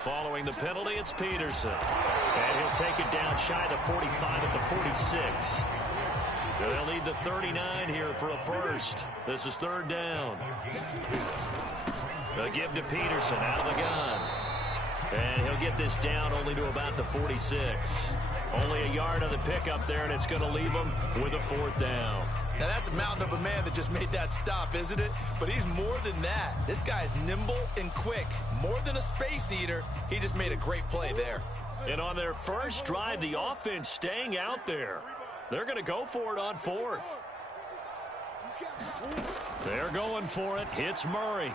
Following the penalty, it's Peterson. And he'll take it down shy of the 45 at the 46. They'll need the 39 here for a first. This is third down. They'll give to Peterson out of the gun. And he'll get this down only to about the 46. Only a yard on the pickup there, and it's going to leave him with a fourth down. Now, that's a mountain of a man that just made that stop, isn't it? But he's more than that. This guy's nimble and quick. More than a space eater, he just made a great play there. And on their first drive, the offense staying out there. They're going to go for it on fourth. They're going for it. It's Murray.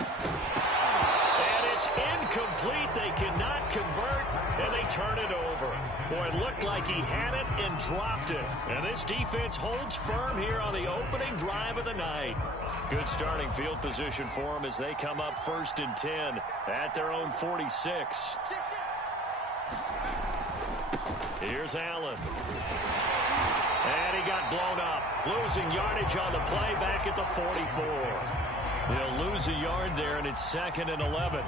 And it's incomplete. They cannot convert, and they turn it over. Boy, it looked like he had it and dropped it. And this defense holds firm here on the opening drive of the night. Good starting field position for them as they come up 1st and 10 at their own 46. Here's Allen. And he got blown up. Losing yardage on the play back at the 44. They'll lose a yard there, and it's 2nd and 11.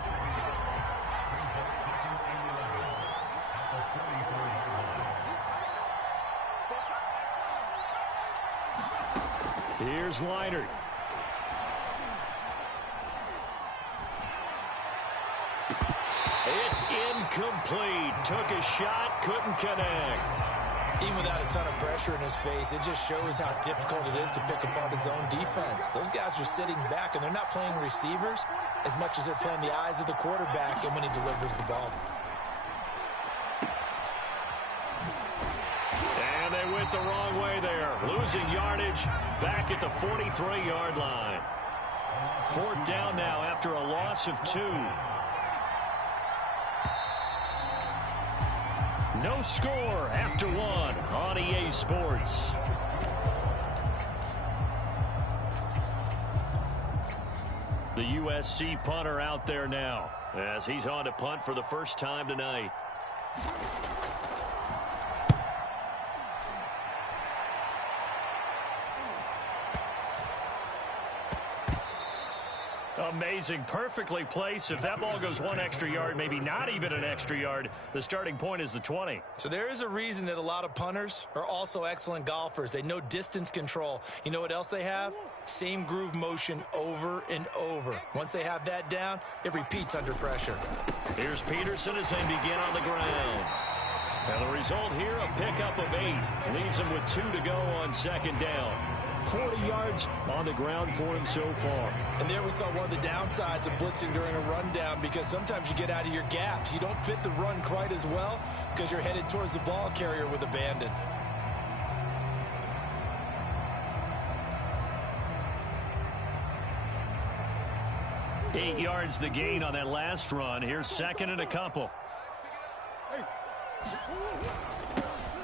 Here's Leonard. It's incomplete. Took a shot, couldn't connect. Even without a ton of pressure in his face, it just shows how difficult it is to pick apart his own defense. Those guys are sitting back, and they're not playing receivers as much as they're playing the eyes of the quarterback and when he delivers the ball. And they went the wrong way there. Losing yardage back at the 43-yard line. Fourth down now after a loss of 2. No score after 1 on EA Sports. The USC punter out there now as he's on to punt for the first time tonight. Amazing. Perfectly placed. If that ball goes 1 extra yard, maybe not even an extra yard, the starting point is the 20. So there is a reason that a lot of punters are also excellent golfers. They know distance control. You know what else they have? Same groove motion over and over. Once they have that down, it repeats under pressure. Here's Peterson as they begin on the ground. And the result here, a pickup of 8. Leaves him with 2 to go on 2nd down. 40 yards on the ground for him so far. And there we saw one of the downsides of blitzing during a rundown, because sometimes you get out of your gaps. You don't fit the run quite as well because you're headed towards the ball carrier with abandon. Eight yards the gain on that last run. Here's 2nd and a couple.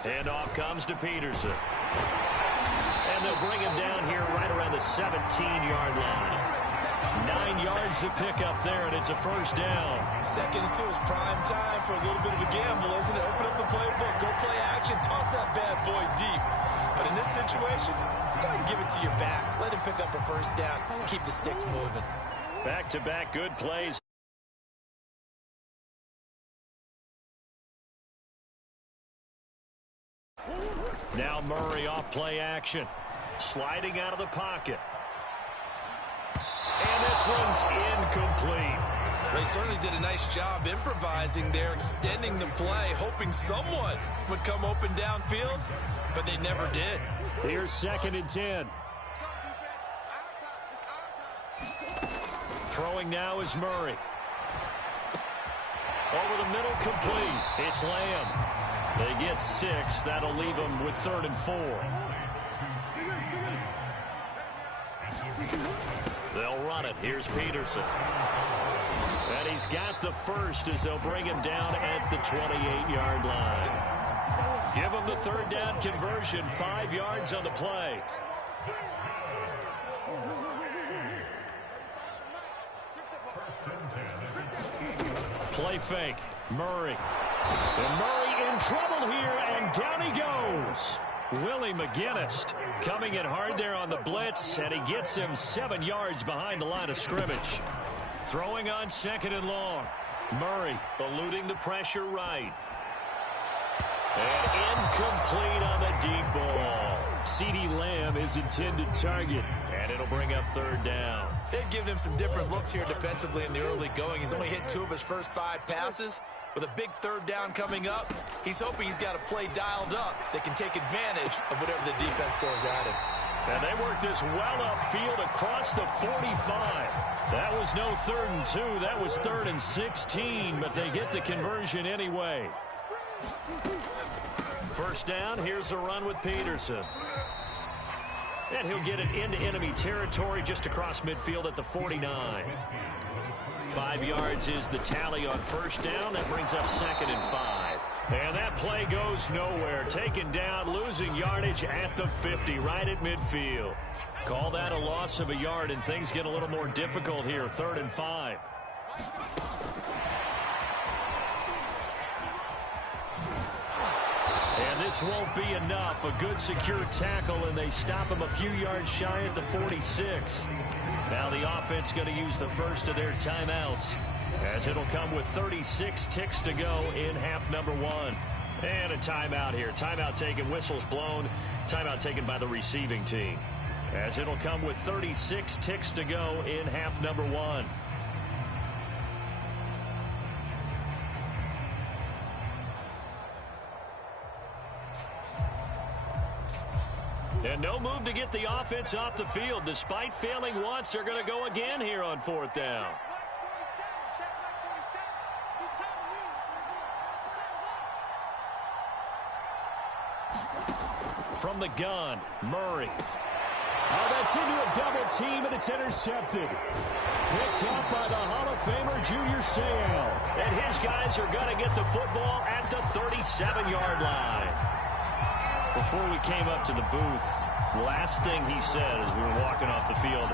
Handoff comes to Peterson. And they'll bring him down here right around the 17-yard line. 9 yards to pick up there, and it's a first down. 2nd and 2 is prime time for a little bit of a gamble, isn't it? Open up the playbook, go play action, toss that bad boy deep. But in this situation, go ahead and give it to your back. Let him pick up a first down. Keep the sticks moving. Back-to-back good plays. Now Murray off play action. Sliding out of the pocket. And this one's incomplete. They certainly did a nice job improvising there, extending the play, hoping someone would come open downfield, but they never did. Here's 2nd and 10. Throwing now is Murray. Over the middle, complete. It's Lamb. They get 6. That'll leave them with 3rd and 4. They'll run it. Here's Peterson. And he's got the first as they'll bring him down at the 28-yard line. Give him the 3rd down conversion. 5 yards on the play. Play fake. Murray. And Murray in trouble here, and down he goes. Willie McGinnis coming in hard there on the blitz, and he gets him 7 yards behind the line of scrimmage. Throwing on 2nd and long. Murray eluding the pressure right. And incomplete on the deep ball. CeeDee Lamb is intended target, and it'll bring up third down. They've given him some different looks here defensively in the early going. He's only hit 2 of his first 5 passes. With a big third down coming up, he's hoping he's got a play dialed up that can take advantage of whatever the defense throws at him. And they work this well upfield across the 45. That was no 3rd and 2. That was 3rd and 16, but they get the conversion anyway. First down, here's a run with Peterson. And he'll get it into enemy territory just across midfield at the 49. 5 yards is the tally on first down. That brings up 2nd and 5. And that play goes nowhere. Taken down, losing yardage at the 50, right at midfield. Call that a loss of a yard, and things get a little more difficult here. 3rd and 5. And this won't be enough. A good secure tackle, and they stop him a few yards shy at the 46. Now the offense going to use the first of their timeouts, as it'll come with 36 ticks to go in half number 1. And a timeout here. Timeout taken, whistles blown. Timeout taken by the receiving team, as it'll come with 36 ticks to go in half number 1. And no move to get the offense off the field. Despite failing once, they're going to go again here on 4th down. From the gun, Murray. Oh, that's into a double team, and it's intercepted. Picked up by the Hall of Famer Junior Seau. And his guys are going to get the football at the 37-yard line. Before we came up to the booth, last thing he said as we were walking off the field,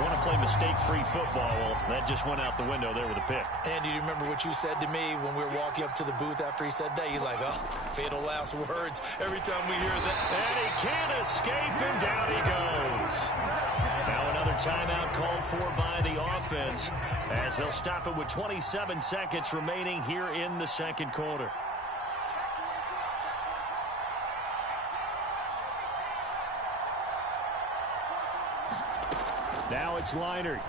want to play mistake-free football. Well, that just went out the window there with a pick. And do you remember what you said to me when we were walking up to the booth after he said that? You're like, oh, fatal last words every time we hear that. And he can't escape, and down he goes. Now another timeout called for by the offense, as they'll stop it with 27 seconds remaining here in the 2nd quarter. Now it's Leinart.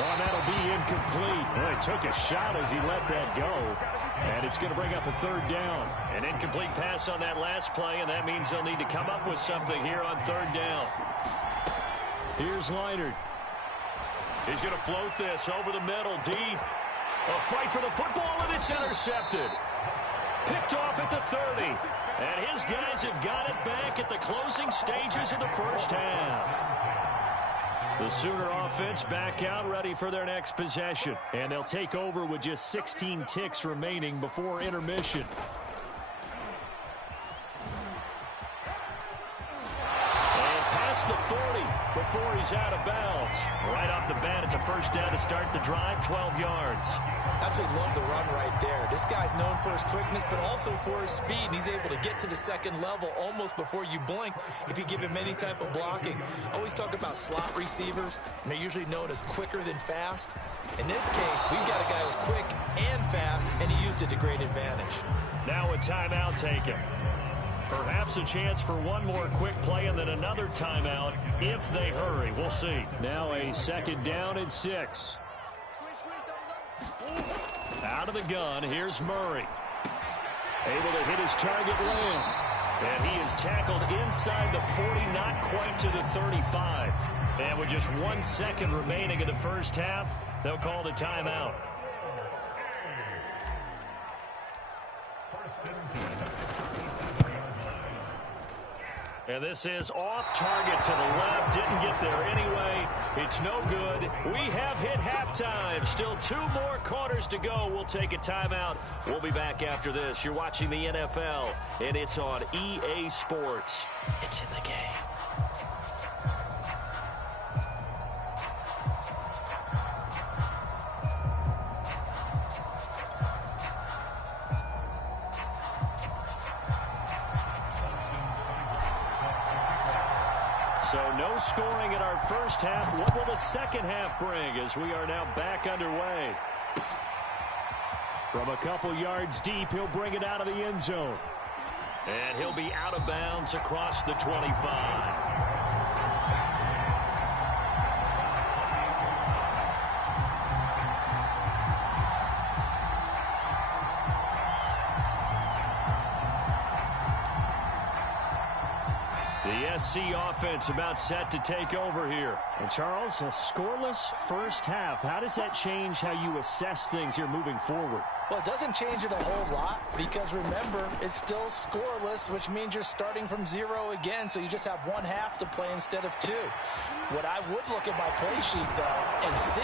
Oh, that'll be incomplete. Well, he took a shot as he let that go. And it's going to bring up a 3rd down. An incomplete pass on that last play, and that means they'll need to come up with something here on 3rd down. Here's Leinart. He's going to float this over the middle, deep. A fight for the football, and it's intercepted. Picked off at the 30. And his guys have got it back at the closing stages of the first half. The Sooner offense back out, ready for their next possession. And they'll take over with just 16 ticks remaining before intermission. And past the 40 before he's out of bounds. Right off the bat, it's a first down to start the drive, 12 yards. Absolutely love the run right there. This guy's known for his quickness, but also for his speed. And he's able to get to the 2nd level almost before you blink if you give him any type of blocking. I always talk about slot receivers, and they're usually known as quicker than fast. In this case, we've got a guy who's quick and fast, and he used it to great advantage. Now a timeout taken. Perhaps a chance for one more quick play and then another timeout if they hurry. We'll see. Now a 2nd down and 6. Out of the gun, here's Murray. Able to hit his target, Lamb. And he is tackled inside the 40, not quite to the 35. And with just 1 second remaining in the first half, they'll call the timeout. And this is off target to the left. Didn't get there anyway. It's no good. We have hit halftime. Still 2 more quarters to go. We'll take a timeout. We'll be back after this. You're watching the NFL, and it's on EA Sports. It's in the game. So no scoring in our first half. What will the second half bring as we are now back underway? From a couple yards deep, he'll bring it out of the end zone. And he'll be out of bounds across the 25. The SC offense about set to take over here. And Charles, a scoreless first half. How does that change how you assess things here moving forward? Well, it doesn't change it a whole lot because, remember, it's still scoreless, which means you're starting from 0 again, so you just have one half to play instead of 2. What I would look at my play sheet, though, and see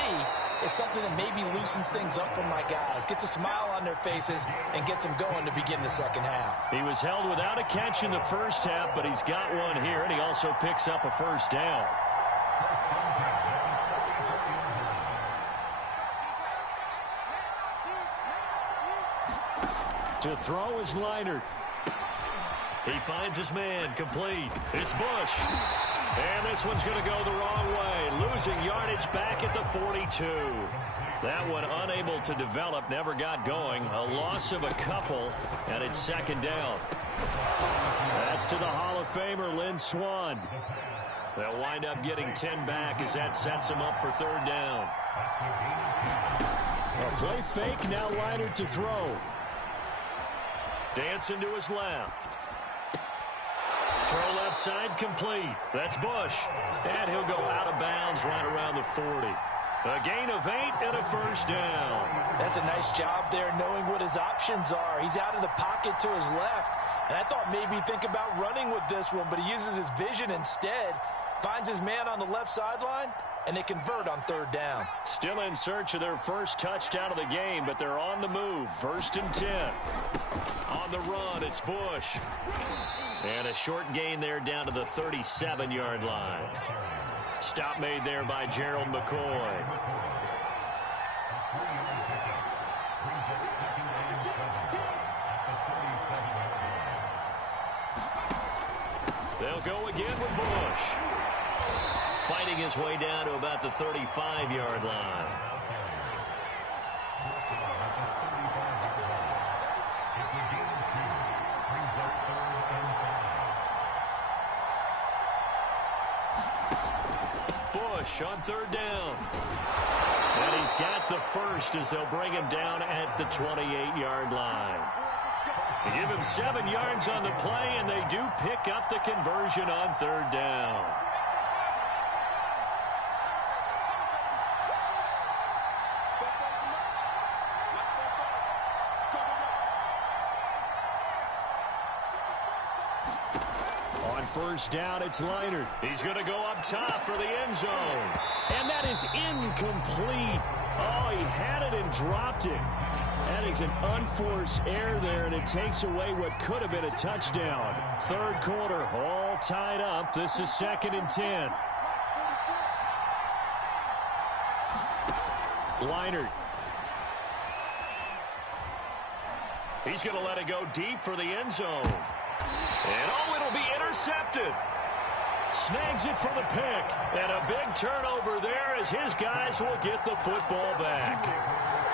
is something that maybe loosens things up for my guys, gets a smile on their faces, and gets them going to begin the second half. He was held without a catch in the first half, but he's got one here, and he also picks up a first down. To throw is Leinart. He finds his man, complete. It's Bush. And this one's going to go the wrong way, losing yardage back at the 42. That one unable to develop, never got going. A loss of a couple, and it's second down. That's to the Hall of Famer, Lynn Swann. They'll wind up getting 10 back as that sets them up for third down. A play fake, now Leinart to throw. Dancing to his left. Throw left side complete. That's Bush. And he'll go out of bounds right around the 40. A gain of 8 and a first down. That's a nice job there knowing what his options are. He's out of the pocket to his left. And I thought maybe think about running with this one, but he uses his vision instead. Finds his man on the left sideline, and they convert on third down. Still in search of their first touchdown of the game, but they're on the move. First and 10. On the run, it's Bush. And a short gain there down to the 37-yard line. Stop made there by Gerald McCoy. They'll go again with Bush. Fighting his way down to about the 35-yard line. Bush on third down. And he's got the first as they'll bring him down at the 28-yard line. They give him 7 yards on the play, and they do pick up the conversion on third down. On first down, it's Leinart. He's going to go up top for the end zone. And that is incomplete. Oh, he had it and dropped it. That is an unforced error there, and it takes away what could have been a touchdown. Third quarter, all tied up. This is second and 10. Leinart. He's going to let it go deep for the end zone. And oh, it'll be intercepted. Snags it for the pick. And a big turnover there as his guys will get the football back.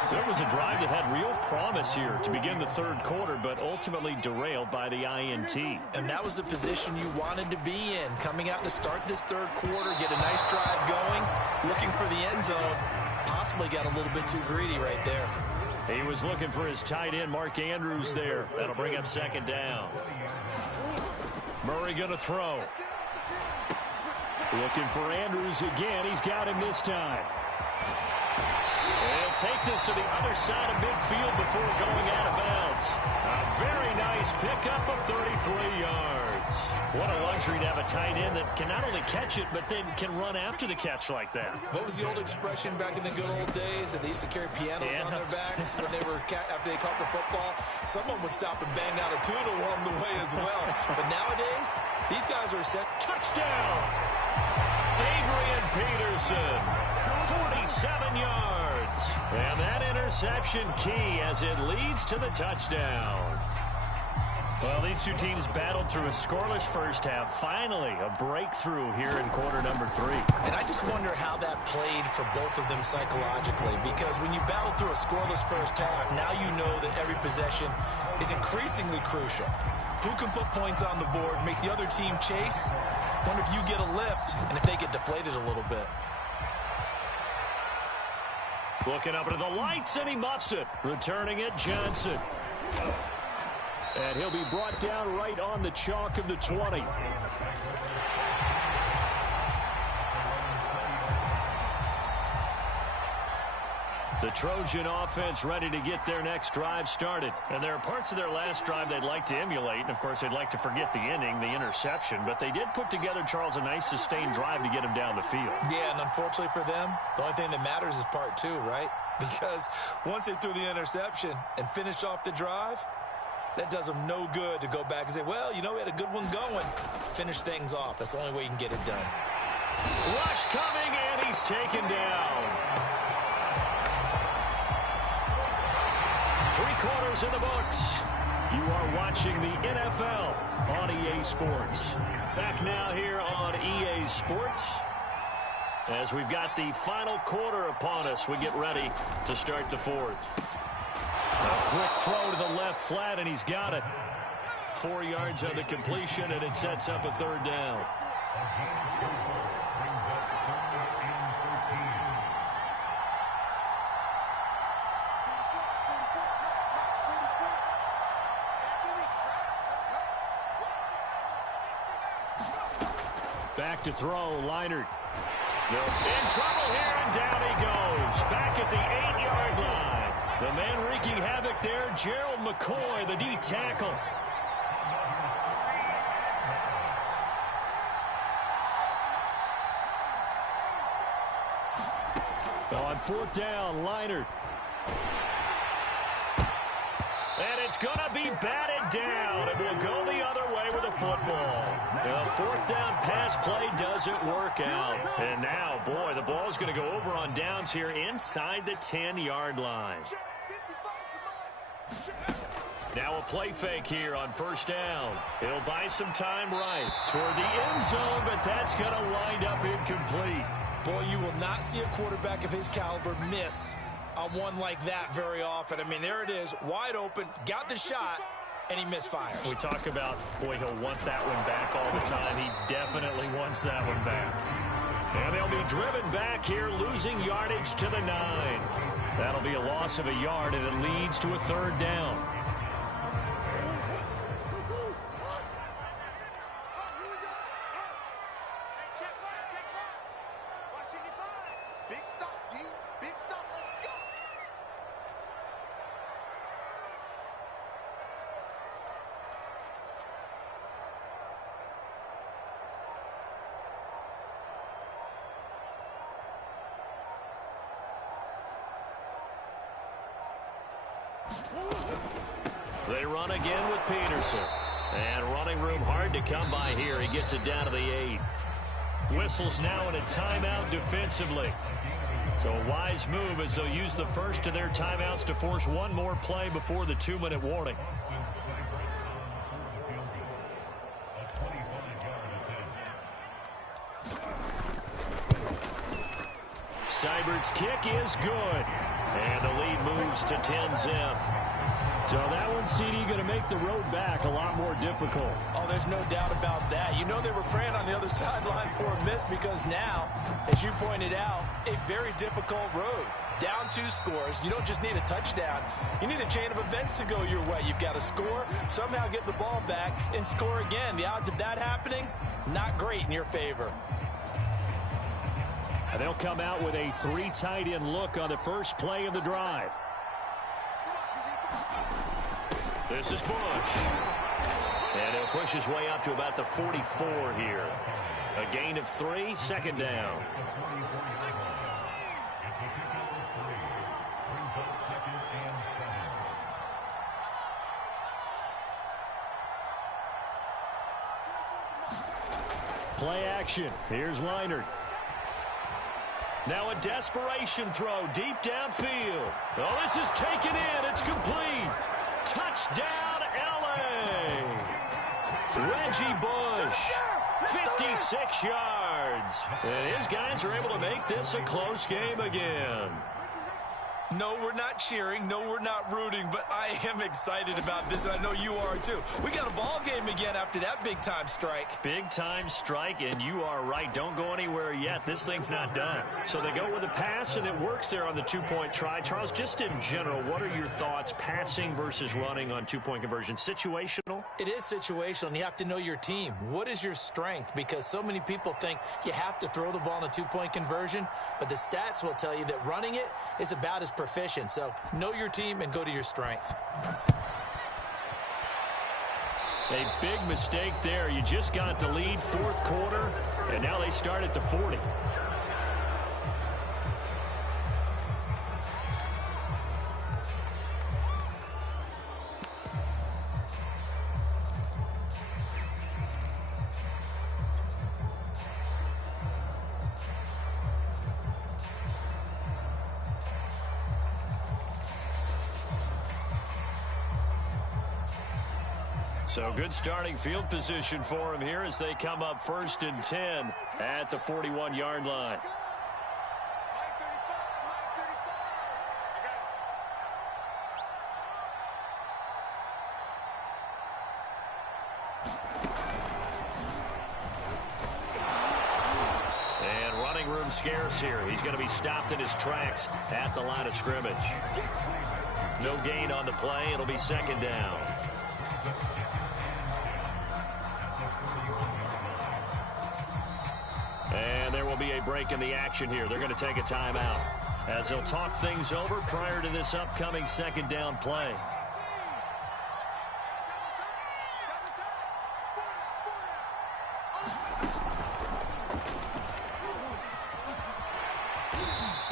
So it was a drive that had real promise here to begin the third quarter, but ultimately derailed by the INT. And that was the position you wanted to be in. Coming out to start this third quarter, get a nice drive going, looking for the end zone. Possibly got a little bit too greedy right there. He was looking for his tight end, Mark Andrews, there. That'll bring up second down. Murray going to throw. Looking for Andrews again. He's got him this time. He'll take this to the other side of midfield before going out of bounds. A very nice pickup of 33 yards. What a luxury to have a tight end that can not only catch it, but then can run after the catch like that. What was the old expression back in the good old days that they used to carry pianos on their backs when they were after they caught the football? Someone would stop and bang out a tune along the way as well. But nowadays, these guys are set. Touchdown! Adrian Peterson, 47 yards. And that interception key as it leads to the touchdown. Well, these two teams battled through a scoreless first half. Finally, a breakthrough here in quarter number 3. And I just wonder how that played for both of them psychologically, because when you battle through a scoreless first half, now you know that every possession is increasingly crucial. Who can put points on the board, make the other team chase? Wonder if you get a lift and if they get deflated a little bit. Looking up into the lights, and he muffs it. Returning it, Johnson. And he'll be brought down right on the chalk of the 20. The Trojan offense ready to get their next drive started. And there are parts of their last drive they'd like to emulate. And, of course, they'd like to forget the inning, the interception. But they did put together, Charles, a nice sustained drive to get him down the field. Yeah, and unfortunately for them, the only thing that matters is part 2, right? Because once they threw the interception and finished off the drive, that does them no good to go back and say, well, you know, we had a good one going. Finish things off. That's the only way you can get it done. Rush coming, and he's taken down. 3 quarters in the books. You are watching the NFL on EA Sports. Back now here on EA Sports, as we've got the final quarter upon us, we get ready to start the 4th. A quick throw to the left flat, and he's got it. 4 yards on the completion, and it sets up a 3rd down. Back to throw, Leinart. In trouble here, and down he goes. Back at the 8-yard line. The man wreaking havoc there, Gerald McCoy, the D tackle. On 4th down, Leinart. And it's going to be batted down. It will go the other way with a football. The 4th down pass play doesn't work out. And now, boy, the ball's going to go over on downs here inside the 10-yard line. Now a play fake here on 1st down. He'll buy some time right toward the end zone, but that's going to wind up incomplete. Boy, you will not see a quarterback of his caliber miss on one like that very often. I mean, there it is, wide open, got the shot, and he misfires. We talk about, boy, he'll want that one back all the time. He definitely wants that one back. And they'll be driven back here, losing yardage to the 9. That'll be a loss of a yard, and it leads to a 3rd down. They run again with Peterson. And running room hard to come by here. He gets it down to the 8. Whistles now in a timeout defensively. So a wise move as they'll use the first of their timeouts to force one more play before the 2-minute warning. Seibert's kick is good. And the lead moves to 10-zip. So that one, CD, going to make the road back a lot more difficult. Oh, there's no doubt about that. You know they were praying on the other sideline for a miss because now, as you pointed out, a very difficult road. Down 2 scores. You don't just need a touchdown. You need a chain of events to go your way. You've got to score, somehow get the ball back, and score again. The odds of that happening, not great in your favor. And they'll come out with a 3 tight end look on the first play of the drive. This is Bush. And he'll push his way up to about the 44 here. A gain of 3, 2nd down. Play action. Here's Leinart. Now a desperation throw deep downfield. Oh, this is taken in. It's complete. Touchdown, L.A. Reggie Bush, 56 yards. And his guys are able to make this a close game again. No, we're not cheering. No, we're not rooting, but I am excited about this, and I know you are too. We got a ball game again after that big-time strike. Big-time strike, and you are right. Don't go anywhere yet. This thing's not done. So they go with a pass, and it works there on the two-point try. Charles, just in general, what are your thoughts, passing versus running on two-point conversion? Situational? It is situational, and you have to know your team. What is your strength? Because so many people think you have to throw the ball in a two-point conversion, but the stats will tell you that running it is about as proficient. So know your team and go to your strength. A big mistake there. You just got the lead, fourth quarter, and now they start at the 40. So good starting field position for him here as they come up 1st and 10 at the 41-yard line. And running room scarce here. He's going to be stopped in his tracks at the line of scrimmage. No gain on the play. It'll be 2nd down. And there will be a break in the action here. They're going to take a timeout as they'll talk things over prior to this upcoming 2nd down play.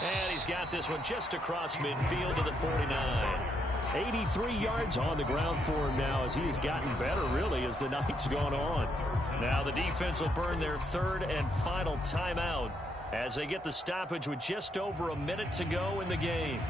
And he's got this one just across midfield to the 49. 83 yards on the ground for him now as he has gotten better, really, as the night's gone on. Now the defense will burn their 3rd and final timeout as they get the stoppage with just over a minute to go in the game.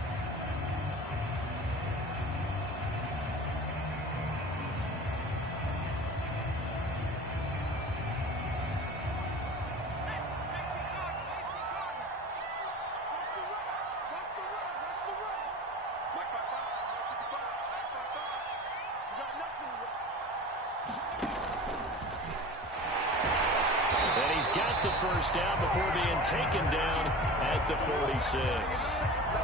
First down before being taken down at the 46.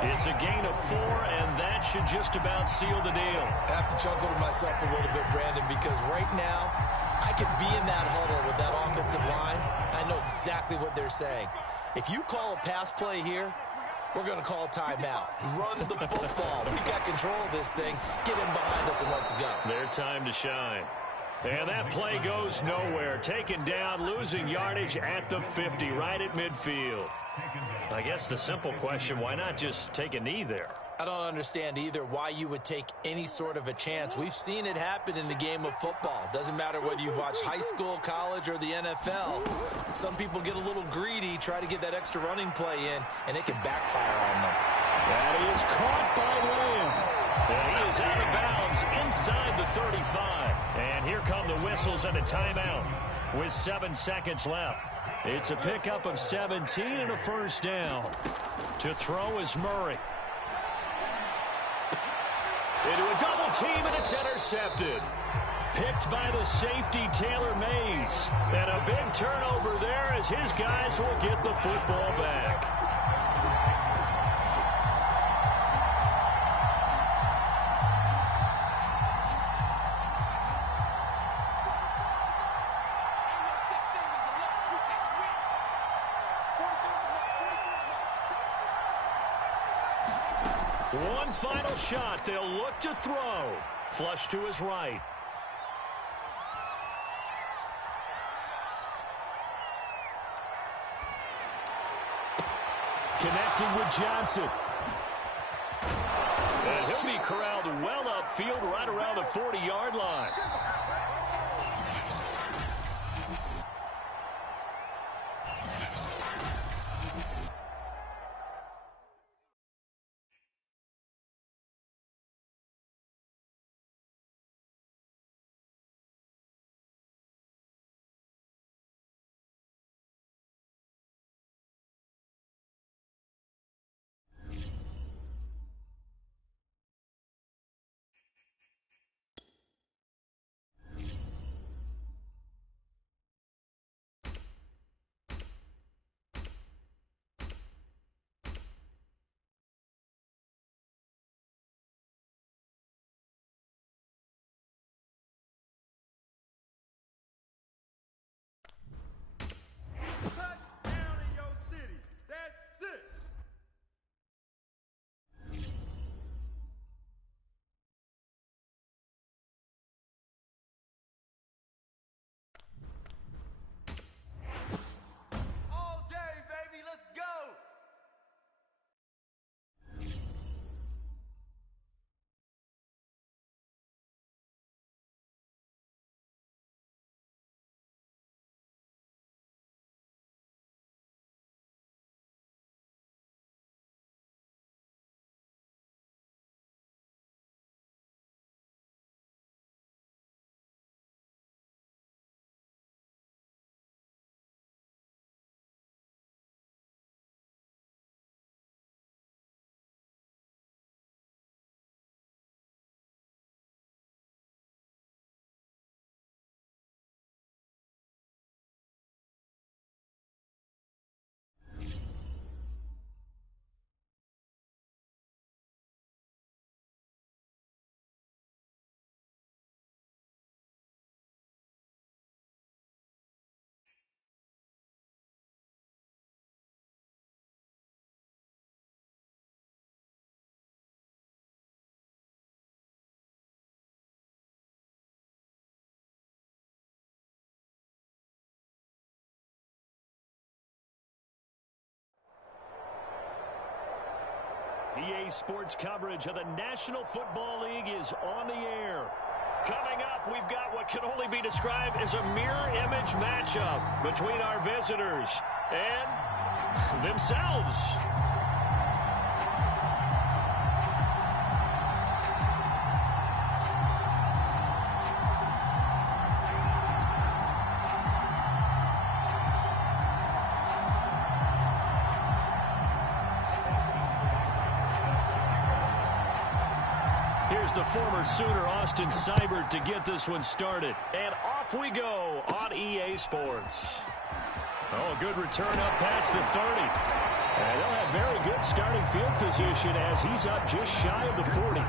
It's a gain of 4, and that should just about seal the deal. I have to chuckle to myself a little bit, Brandon, because right now I could be in that huddle with that offensive line. I know exactly what they're saying. If you call a pass play here, we're going to call timeout. Run the football. We got control of this thing. Get in behind us and let's go. Their time to shine. And that play goes nowhere. Taken down, losing yardage at the 50, right at midfield. I guess the simple question, why not just take a knee there? I don't understand either why you would take any sort of a chance. We've seen it happen in the game of football. Doesn't matter whether you've watched high school, college, or the NFL. Some people get a little greedy, try to get that extra running play in, and it can backfire on them. That is caught by Lamb. And he is out of bounds inside the 35. And here come the whistles and a timeout with 7 seconds left. It's a pickup of 17 and a first down. To throw is Murray. Into a double team, and it's intercepted. Picked by the safety, Taylor Mays. And a big turnover there as his guys will get the football back. One final shot. They'll look to throw. Flush to his right. Connecting with Johnson. And he'll be corralled well upfield right around the 40-yard line. EA Sports coverage of the National Football League is on the air. Coming up, we've got what can only be described as a mirror image matchup between our visitors and themselves. Here's the former Sooner, Austin Seibert, to get this one started. And off we go on EA Sports. Oh, good return up past the 30. And they'll have very good starting field position as he's up just shy of the 40.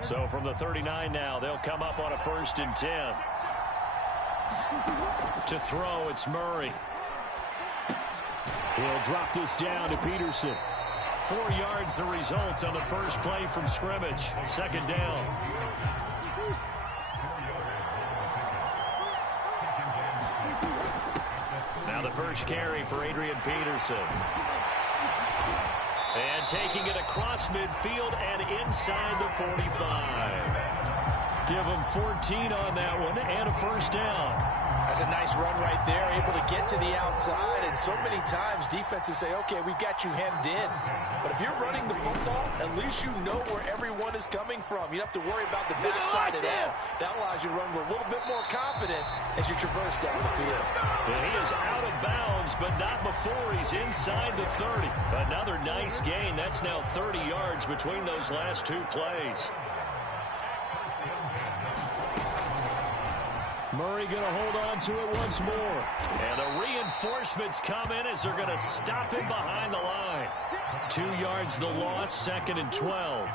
So from the 39 now, they'll come up on a 1st and 10. To throw, it's Murray. He'll drop this down to Peterson. 4 yards the result on the first play from scrimmage. 2nd down. Now the first carry for Adrian Peterson. And taking it across midfield and inside the 45. Give them 14 on that one and a 1st down. That's a nice run right there, able to get to the outside. And so many times defenses say, okay, we've got you hemmed in. But if you're running the football, at least you know where everyone is coming from. You don't have to worry about the backside at all. That allows you to run with a little bit more confidence as you traverse down the field. And he is out of bounds, but not before he's inside the 30. Another nice gain. That's now 30 yards between those last 2 plays. Murray going to hold on to it once more. And the reinforcements come in as they're going to stop him behind the line. 2 yards the loss, 2nd and 12.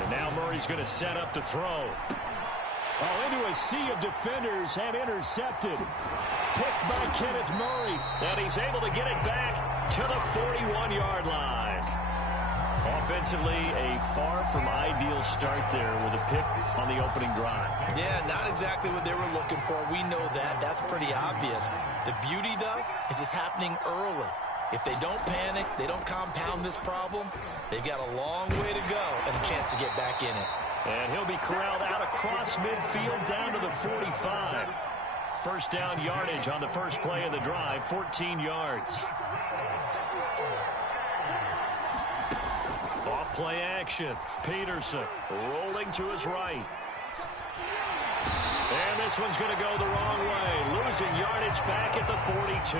And now Murray's going to set up to throw. Oh, into a sea of defenders and intercepted. Picked by Kenneth Murray. And he's able to get it back to the 41-yard line. Offensively, a far from ideal start there with a pick on the opening drive. Yeah, not exactly what they were looking for. We know that. That's pretty obvious. The beauty, though, is it's happening early. If they don't panic, they don't compound this problem, they've got a long way to go and a chance to get back in it. And he'll be corralled out across midfield down to the 45. 1st down yardage on the first play of the drive, 14 yards. Off play action. Peterson rolling to his right. And this one's going to go the wrong way. Losing yardage back at the 42.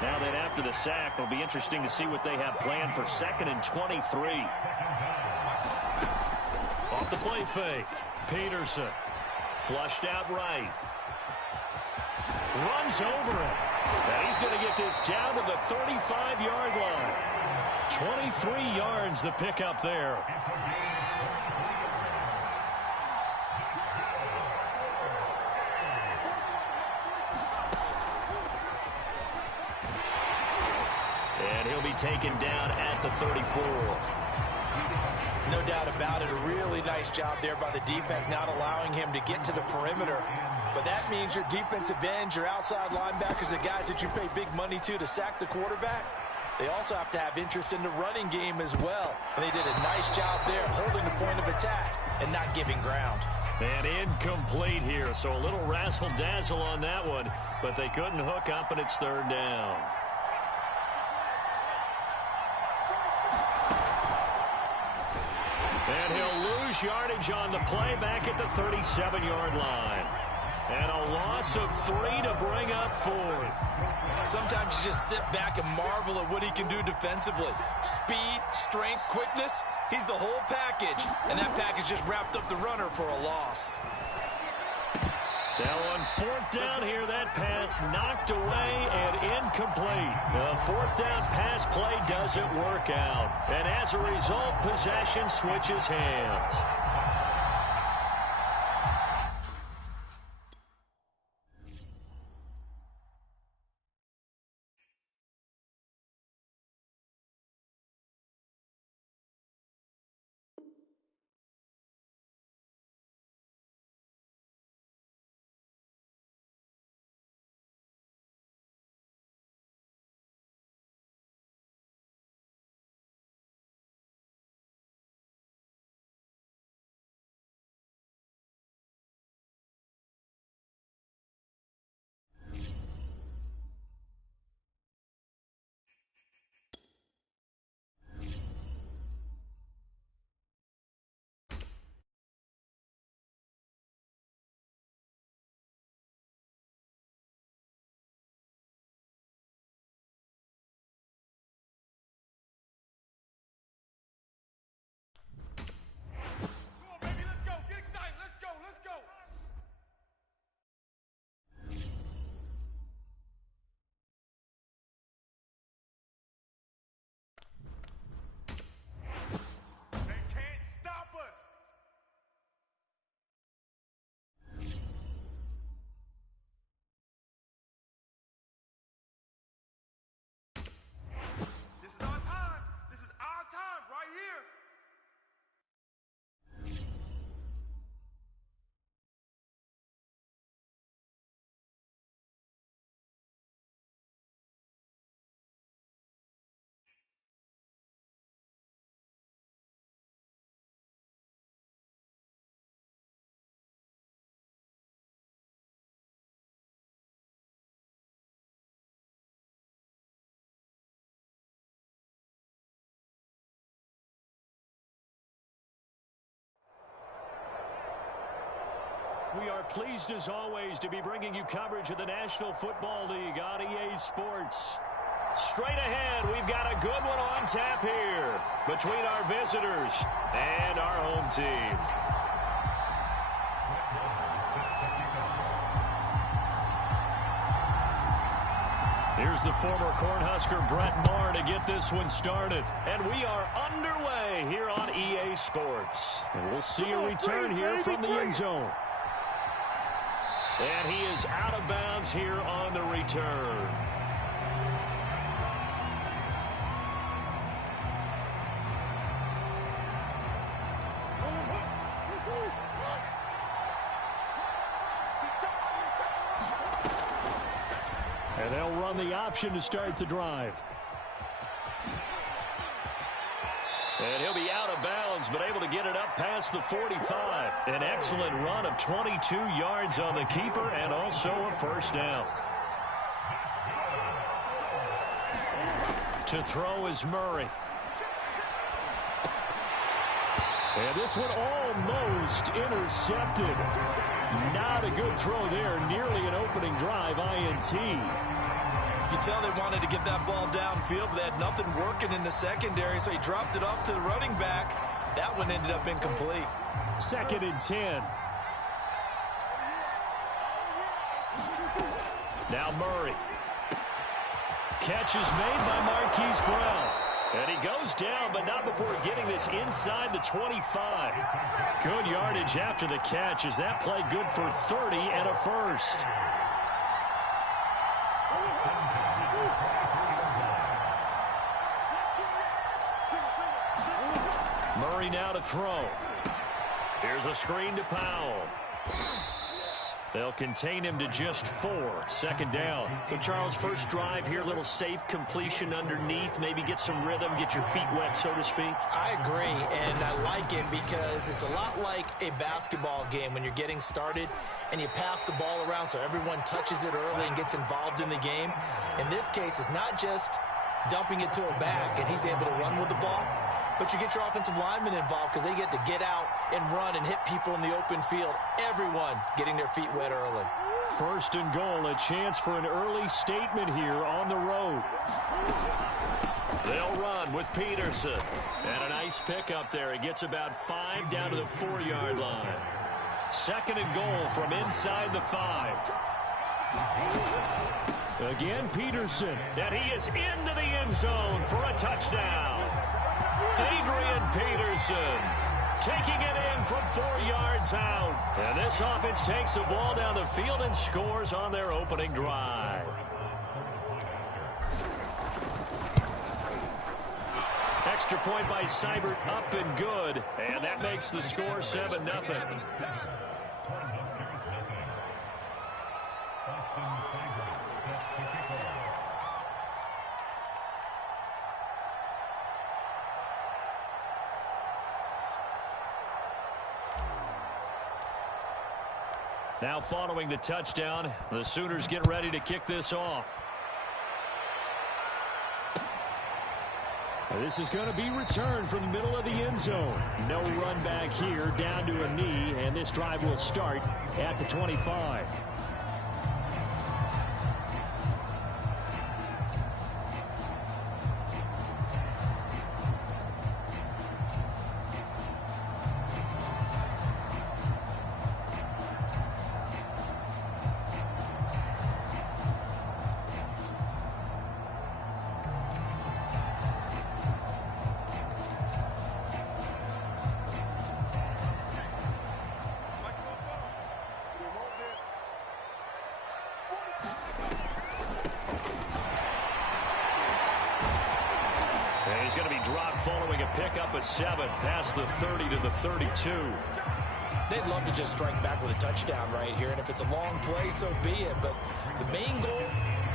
Now then, after the sack, it'll be interesting to see what they have planned for 2nd and 23. Off the play fake. Peterson. Flushed out right. Runs over it. And he's going to get this down to the 35-yard line. 23 yards the pickup there. And he'll be taken down at the 34. No doubt about it. A really nice job there by the defense, not allowing him to get to the perimeter. But that means your defensive ends, your outside linebackers, the guys that you pay big money to sack the quarterback, they also have to have interest in the running game as well. And they did a nice job there holding the point of attack and not giving ground. And incomplete here, so a little razzle-dazzle on that one, but they couldn't hook up, and it's 3rd down. And he'll lose yardage on the play back at the 37-yard line. And a loss of 3 to bring up 4th. Sometimes you just sit back and marvel at what he can do defensively. Speed, strength, quickness, he's the whole package. And that package just wrapped up the runner for a loss. Now on 4th down here, that pass knocked away and incomplete. The 4th down pass play doesn't work out. And as a result, possession switches hands. We are pleased as always to be bringing you coverage of the National Football League on EA Sports. Straight ahead, we've got a good one on tap here between our visitors and our home team. Here's the former Cornhusker Brett Maher to get this one started. And we are underway here on EA Sports. And we'll see a return here from the end zone. And he is out of bounds here on the return. And they'll run the option to start the drive. And he'll be out of bounds, but able to get it up past the 45. An excellent run of 22 yards on the keeper and also a first down. To throw is Murray. And this one almost intercepted. Not a good throw there. Nearly an opening drive, INT. You can tell they wanted to get that ball downfield, but they had nothing working in the secondary, so he dropped it off to the running back. That one ended up incomplete. 2nd and 10. Now Murray. Catch is made by Marquise Brown. And he goes down, but not before getting this inside the 25. Good yardage after the catch. Is that play good for 30 and a first? Murray now to throw. Here's a screen to Powell. They'll contain him to just 4. 2nd down. So, Charles, first drive here, little safe completion underneath. Maybe get some rhythm, get your feet wet, so to speak. I agree, and I like it because it's a lot like a basketball game when you're getting started and you pass the ball around so everyone touches it early and gets involved in the game. In this case, it's not just dumping it to a back and he's able to run with the ball, but you get your offensive linemen involved because they get to get out and run and hit people in the open field. Everyone getting their feet wet early. 1st and goal, a chance for an early statement here on the road. They'll run with Peterson. And a nice pickup there. He gets about 5 down to the 4-yard line. 2nd and goal from inside the 5. Again, Peterson. And he is into the end zone for a touchdown. Adrian Peterson taking it in from 4 yards out. And this offense takes the ball down the field and scores on their opening drive. Extra point by Seibert, up and good. And that makes the score 7-0. Now following the touchdown, the Sooners get ready to kick this off. This is going to be returned from the middle of the end zone. No run back here, down to a knee, and this drive will start at the 25. He's going to be dropped following a pickup of 7 past the 30 to the 32. They'd love to just strike back with a touchdown right here, and if it's a long play, so be it. But the main goal,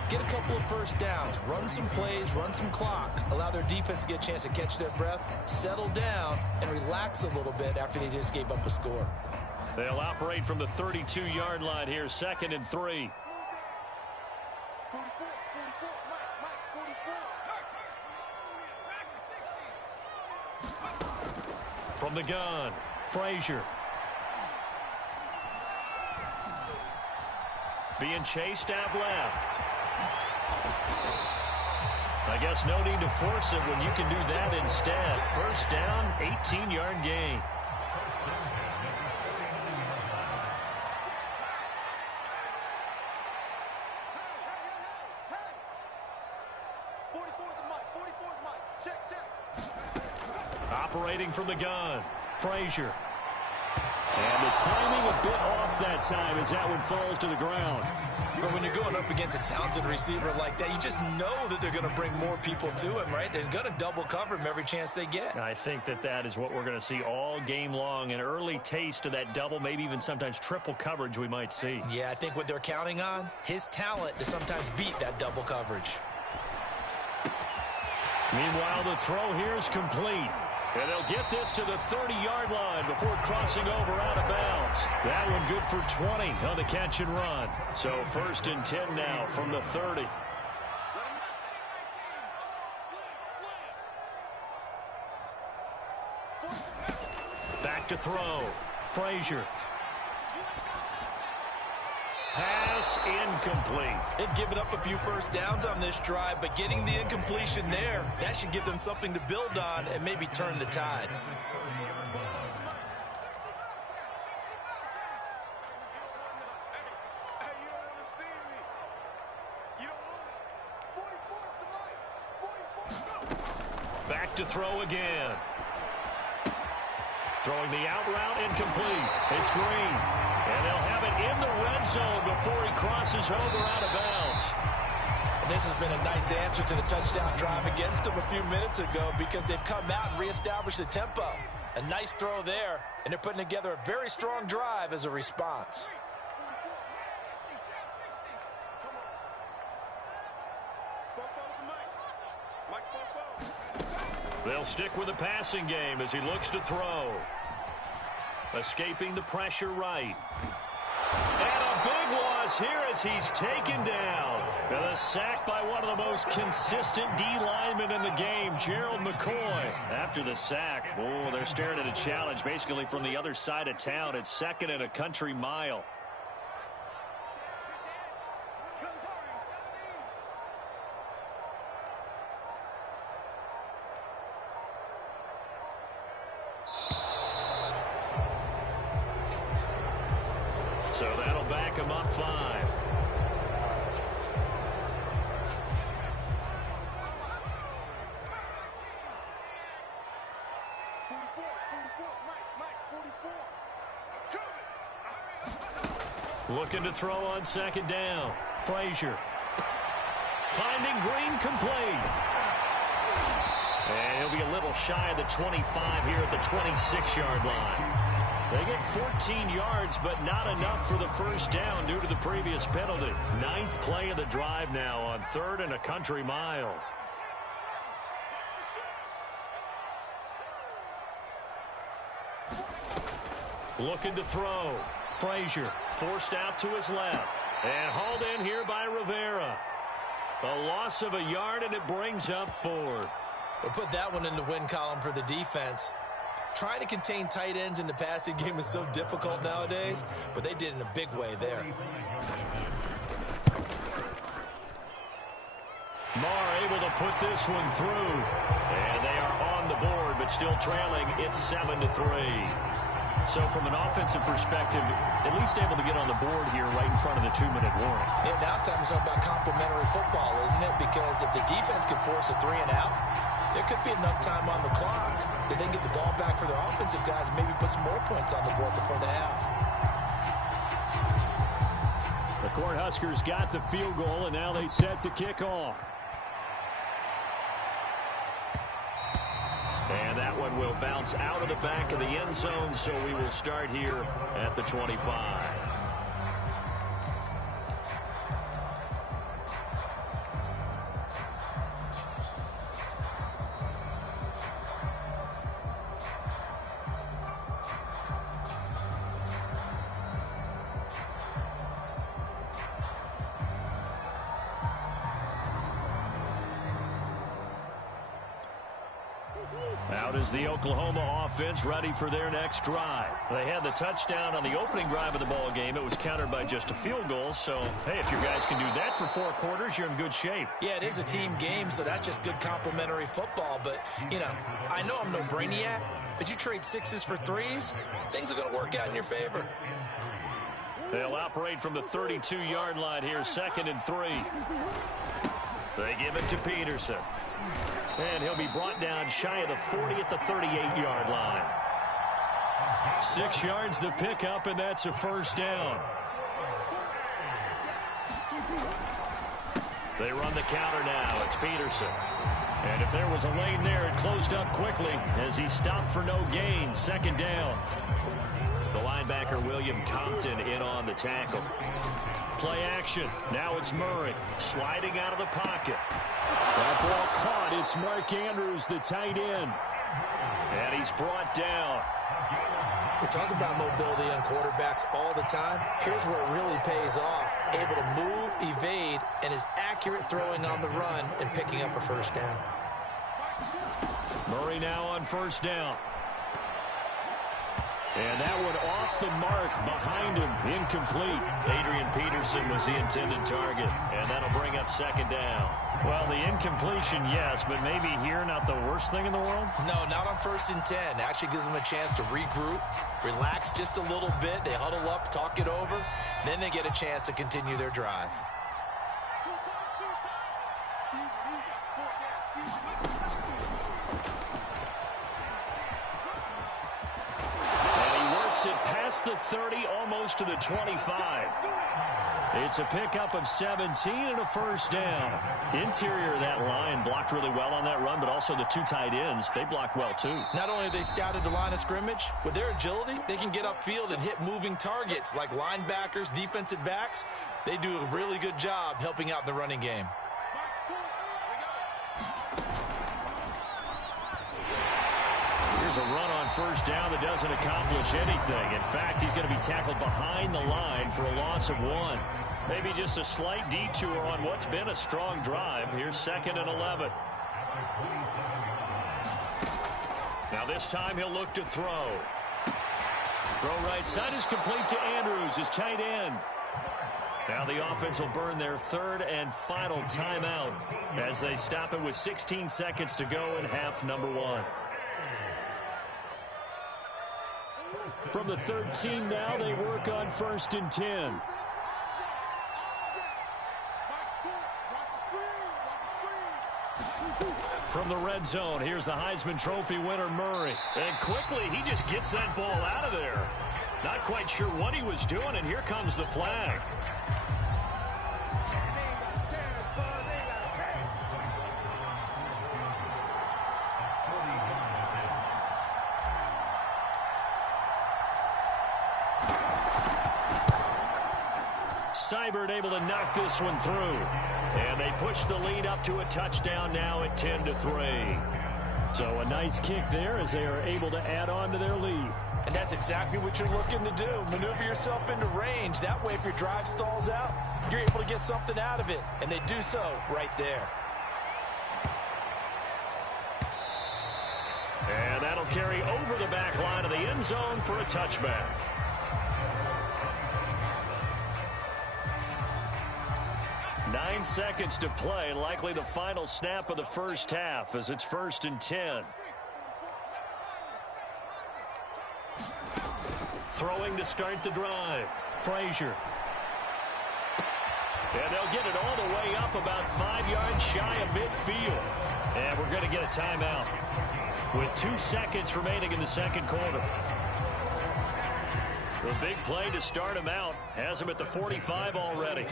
get a couple of first downs, run some plays, run some clock, allow their defense to get a chance to catch their breath, settle down, and relax a little bit after they just gave up a score. They'll operate from the 32-yard line here, 2nd and 3. From the gun, Frazier. being chased out left. I guess no need to force it when you can do that instead. First down, 18-yard gain. Operating from the gun, Frazier. And the timing a bit off that time as that one falls to the ground. But when you're going up against a talented receiver like that, you just know that they're going to bring more people to him, right? They're going to double cover him every chance they get. I think that is what we're going to see all game long. An early taste of that double, maybe even sometimes triple coverage we might see. Yeah, I think what they're counting on, his talent to sometimes beat that double coverage. Meanwhile, the throw here is complete. And they'll get this to the 30-yard line before crossing over out of bounds. That one good for 20 on the catch and run. So 1st and 10 now from the 30. Back to throw. Frazier. Pass incomplete. They've given up a few first downs on this drive, but getting the incompletion there, that should give them something to build on and maybe turn the tide. Back to throw again. Throwing the out route incomplete. It's Green. And they'll have it in the red zone before he crosses over out of bounds. And this has been a nice answer to the touchdown drive against them a few minutes ago because they've come out and reestablished the tempo. A nice throw there, and they're putting together a very strong drive as a response. They'll stick with the passing game as he looks to throw. Escaping the pressure right. And a big loss here as he's taken down. And a sack by one of the most consistent D linemen in the game, Gerald McCoy. After the sack, they're staring at a challenge basically from the other side of town. It's 2nd and a country mile. So that'll back him up 5. Looking to throw on 2nd down. Frazier. Finding Green complete. And he'll be a little shy of the 25 here at the 26-yard line. They get 14 yards, but not enough for the first down due to the previous penalty. 9th play of the drive now on 3rd and a country mile. Looking to throw. Frazier forced out to his left. And hauled in here by Rivera. A loss of a yard, and it brings up 4th. We'll put that one in the win column for the defense. Trying to contain tight ends in the passing game is so difficult nowadays, but they did in a big way there. Marr able to put this one through. And they are on the board, but still trailing. It's 7-3. So from an offensive perspective, at least able to get on the board here right in front of the 2-minute warning. Yeah, now it's time to talk about complementary football, isn't it? Because if the defense can force a 3 and out, there could be enough time on the clock that they get the ball back for their offensive guys and maybe put some more points on the board before the half. The Cornhuskers got the field goal, and now they set to kick off. And that one will bounce out of the back of the end zone, so we will start here at the 25. Out is the Oklahoma offense ready for their next drive. They had the touchdown on the opening drive of the ball game. It was countered by just a field goal. So, hey, if your guys can do that for 4 quarters, you're in good shape. Yeah, it is a team game, so that's just good complementary football. But, you know, I know I'm no brainiac, but you trade 6s for 3s, things are going to work out in your favor. They'll operate from the 32-yard line here, 2nd and 3. They give it to Peterson. And he'll be brought down shy of the 40 at the 38-yard line. 6 yards the pickup, and that's a first down. They run the counter now. It's Peterson. And if there was a lane there, it closed up quickly as he stopped for no gain. 2nd down. The linebacker, William Compton, in on the tackle. Play action. Now it's Murray sliding out of the pocket. That ball caught. It's Mark Andrews, the tight end. And he's brought down. We talk about mobility on quarterbacks all the time. Here's where it really pays off. Able to move, evade, and is accurate throwing on the run and picking up a first down. Murray now on first down. And that one off the mark behind him, incomplete. Adrian Peterson was the intended target, and that'll bring up 2nd down. Well, the incompletion, yes, but maybe here not the worst thing in the world? No, not on 1st and 10. Actually gives them a chance to regroup, relax just a little bit. They huddle up, talk it over, then they get a chance to continue their drive. It past the 30, almost to the 25. It's a pickup of 17 and a first down. Interior of that line blocked really well on that run, but also the 2 tight ends, they blocked well too. Not only have they scouted the line of scrimmage, with their agility, they can get upfield and hit moving targets like linebackers, defensive backs. They do a really good job helping out the running game. Here's a run on first down that doesn't accomplish anything. In fact, he's going to be tackled behind the line for a loss of 1. Maybe just a slight detour on what's been a strong drive. Here's 2nd and 11. Now this time he'll look to throw. Throw right side is complete to Andrews, his tight end. Now the offense will burn their 3rd and final timeout as they stop it with 16 seconds to go in half number 1. From the 13 now, they work on 1st and 10. From the red zone, here's the Heisman Trophy winner, Murray. And quickly, he just gets that ball out of there. Not quite sure what he was doing, and here comes the flag. Seibert able to knock this one through. And they push the lead up to a touchdown now at 10-3. So a nice kick there as they are able to add on to their lead. And that's exactly what you're looking to do. Maneuver yourself into range. That way, if your drive stalls out, you're able to get something out of it. And they do so right there. And that'll carry over the back line of the end zone for a touchback. Nine seconds to play, likely the final snap of the first half as it's 1st and 10. Throwing to start the drive. Frazier. And they'll get it all the way up about 5 yards shy of midfield. And we're going to get a timeout with 2 seconds remaining in the 2nd quarter. The big play to start him out has him at the 45 already.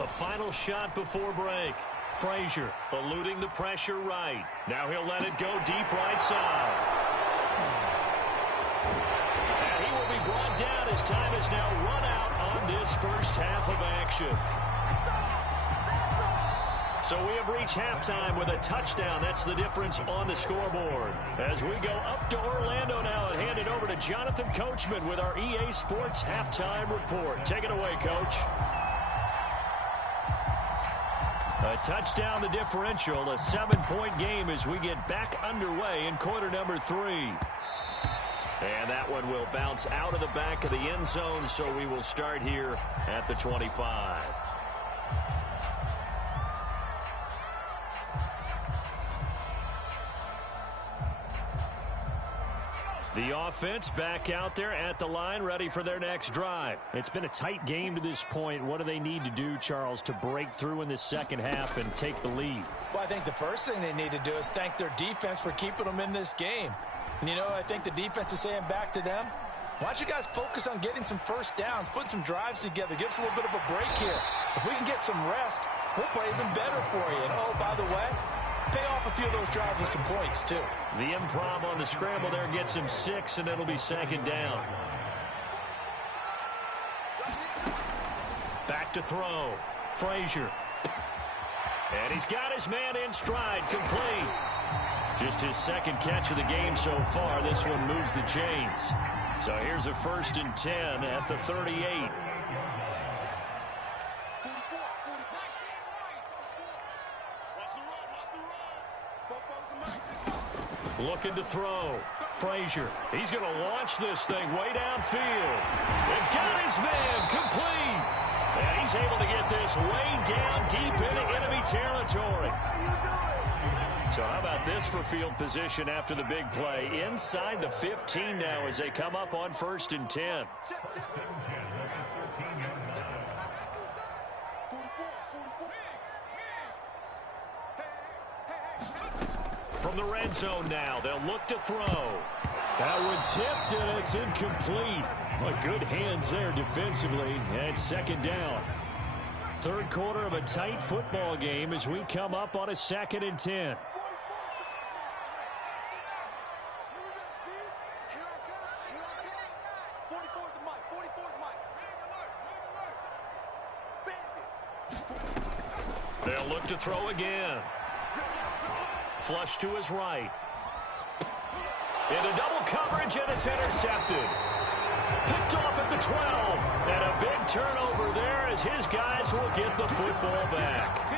A final shot before break. Frazier eluding the pressure right. Now he'll let it go deep right side. And he will be brought down as time is now run out on this first half of action. So we have reached halftime with a touchdown. That's the difference on the scoreboard. As we go up to Orlando now and hand it over to Jonathan Coachman with our EA Sports Halftime Report. Take it away, Coach. touchdown the differential, a 7-point game as we get back underway in quarter number 3. And that one will bounce out of the back of the end zone, so we will start here at the 25. The offense back out there at the line, ready for their next drive. It's been a tight game to this point. What do they need to do, Charles, to break through in the second half and take the lead? Well, I think the first thing they need to do is thank their defense for keeping them in this game. And, you know, I think the defense is saying back to them, why don't you guys focus on getting some first downs, putting some drives together, give us a little bit of a break here. If we can get some rest, we'll play even better for you. And, oh, by the way, pay off a few of those drives with some points, too. The improv on the scramble there gets him 6, and it'll be second down. Back to throw. Frazier. And he's got his man in stride, complete. Just his second catch of the game so far. This one moves the chains. So here's a 1st and 10 at the 38. Looking to throw. Frazier. He's going to launch this thing way downfield. And got his man complete. And he's able to get this way down deep into enemy territory. So how about this for field position after the big play? Inside the 15 now as they come up on 1st and 10. From the red zone now, they'll look to throw. That one tipped, and it's incomplete. Well, good hands there defensively, and it's second down. Third quarter of a tight football game as we come up on a 2nd and 10. They'll look to throw again. Flush to his right. Into double coverage, and it's intercepted. Picked off at the 12. And a big turnover there as his guys will get the football back.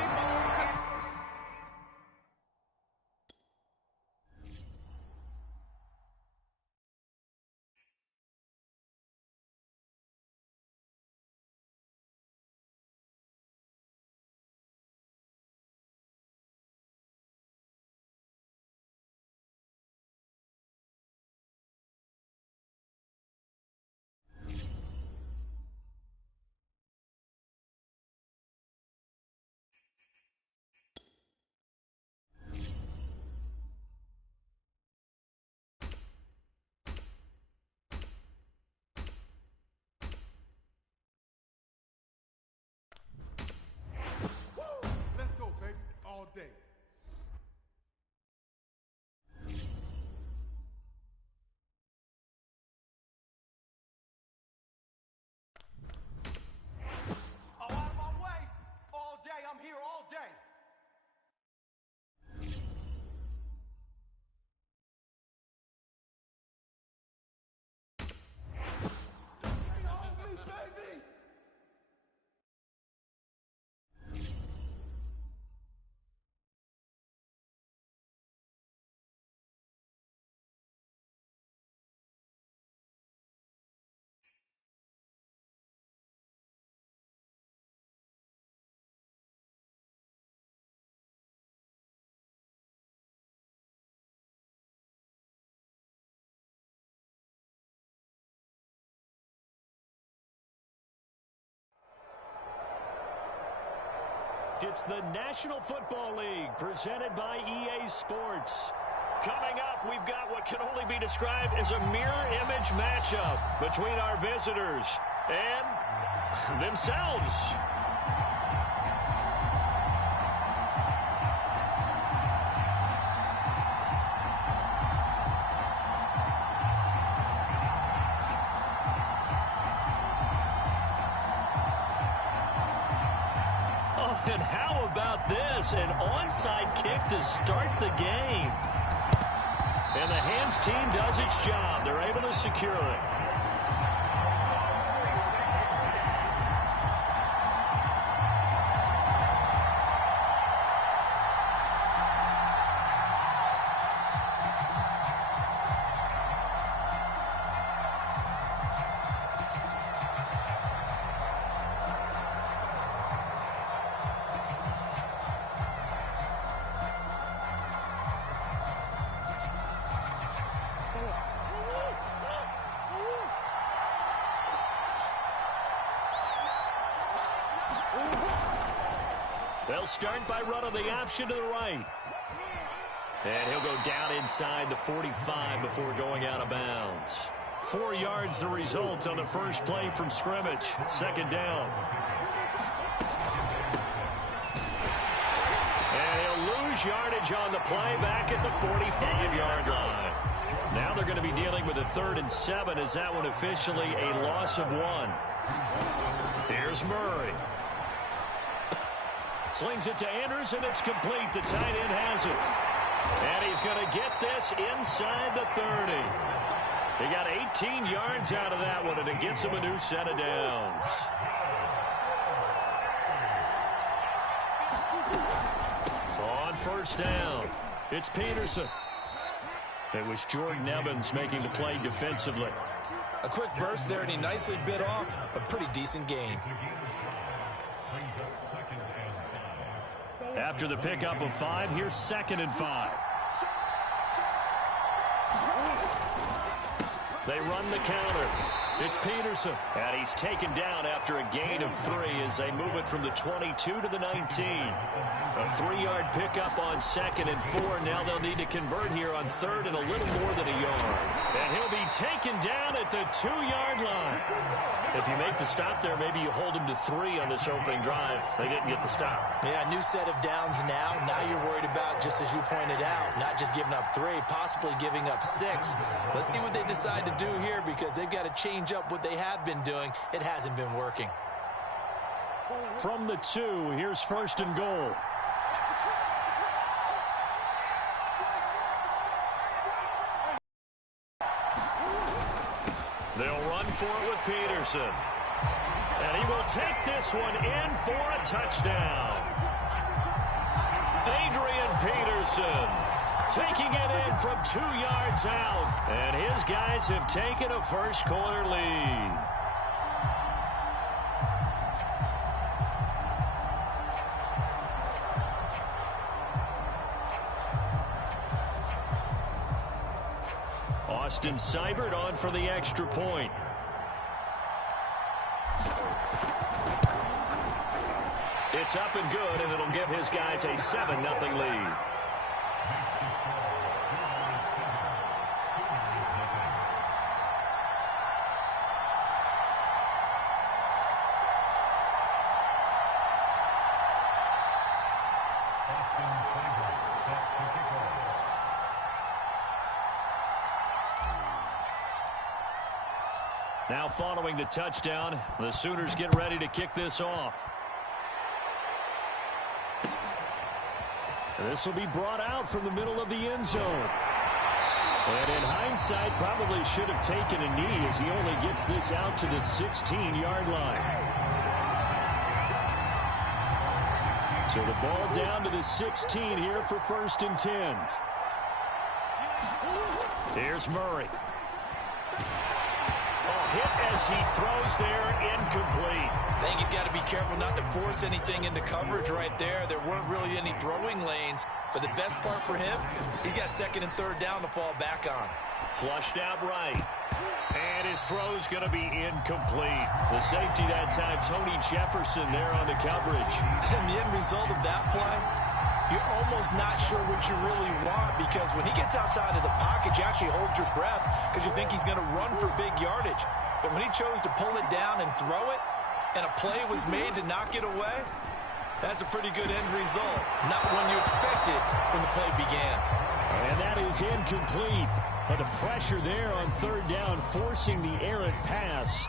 It's the National Football League presented by EA Sports. Coming up, we've got what can only be described as a mirror image matchup between our visitors and themselves. And how about this? An onside kick to start the game. And the hands team does its job. They're able to secure it. They'll start by running the option to the right. And he'll go down inside the 45 before going out of bounds. 4 yards the result on the first play from scrimmage. Second down. And he'll lose yardage on the play back at the 45-yard line. Now they're going to be dealing with a 3rd and 7 as that one officially a loss of 1. Here's Murray. Slings it to Andrews, and it's complete. The tight end has it. And he's going to get this inside the 30. He got 18 yards out of that one, and it gets him a new set of downs. On first down, it's Peterson. It was Jordan Evans making the play defensively. A quick burst there, and he nicely bit off a pretty decent gain. After the pickup of 5, here's 2nd and 5. They run the counter. It's Peterson. And he's taken down after a gain of 3 as they move it from the 22 to the 19. A 3-yard pickup on 2nd and 4. Now they'll need to convert here on 3rd and a little more than a yard. And he'll be taken down at the 2-yard line. If you make the stop there, maybe you hold him to 3 on this opening drive. They didn't get the stop. Yeah, new set of downs now. Now you're worried about, just as you pointed out, not just giving up 3, possibly giving up 6. Let's see what they decide to do here because they've got to change up what they have been doing. It hasn't been working. From the 2, here's 1st and goal. They'll run for it with Peterson. And he will take this one in for a touchdown. Adrian Peterson taking it in from 2 yards out. And his guys have taken a first-quarter lead. Austin Seibert on for the extra point. It's up and good, and it'll give his guys a 7-0 lead. Now following the touchdown, the Sooners get ready to kick this off. And this will be brought out from the middle of the end zone. And in hindsight, probably should have taken a knee as he only gets this out to the 16-yard line. So the ball down to the 16 here for 1st and 10. Here's Murray. Hit as he throws there, incomplete. I think he's got to be careful not to force anything into coverage right there. There weren't really any throwing lanes, but the best part for him, he's got 2nd and 3rd down to fall back on. Flushed out right. And his throw's going to be incomplete. The safety that time, Tony Jefferson there on the coverage. And the end result of that play, you're almost not sure what you really want because when he gets outside of the pocket, you actually hold your breath because you think he's going to run for big yardage. But when he chose to pull it down and throw it, and a play was made to knock it away, that's a pretty good end result. Not one you expected when the play began. And that is incomplete. But the pressure there on 3rd down, forcing the errant pass.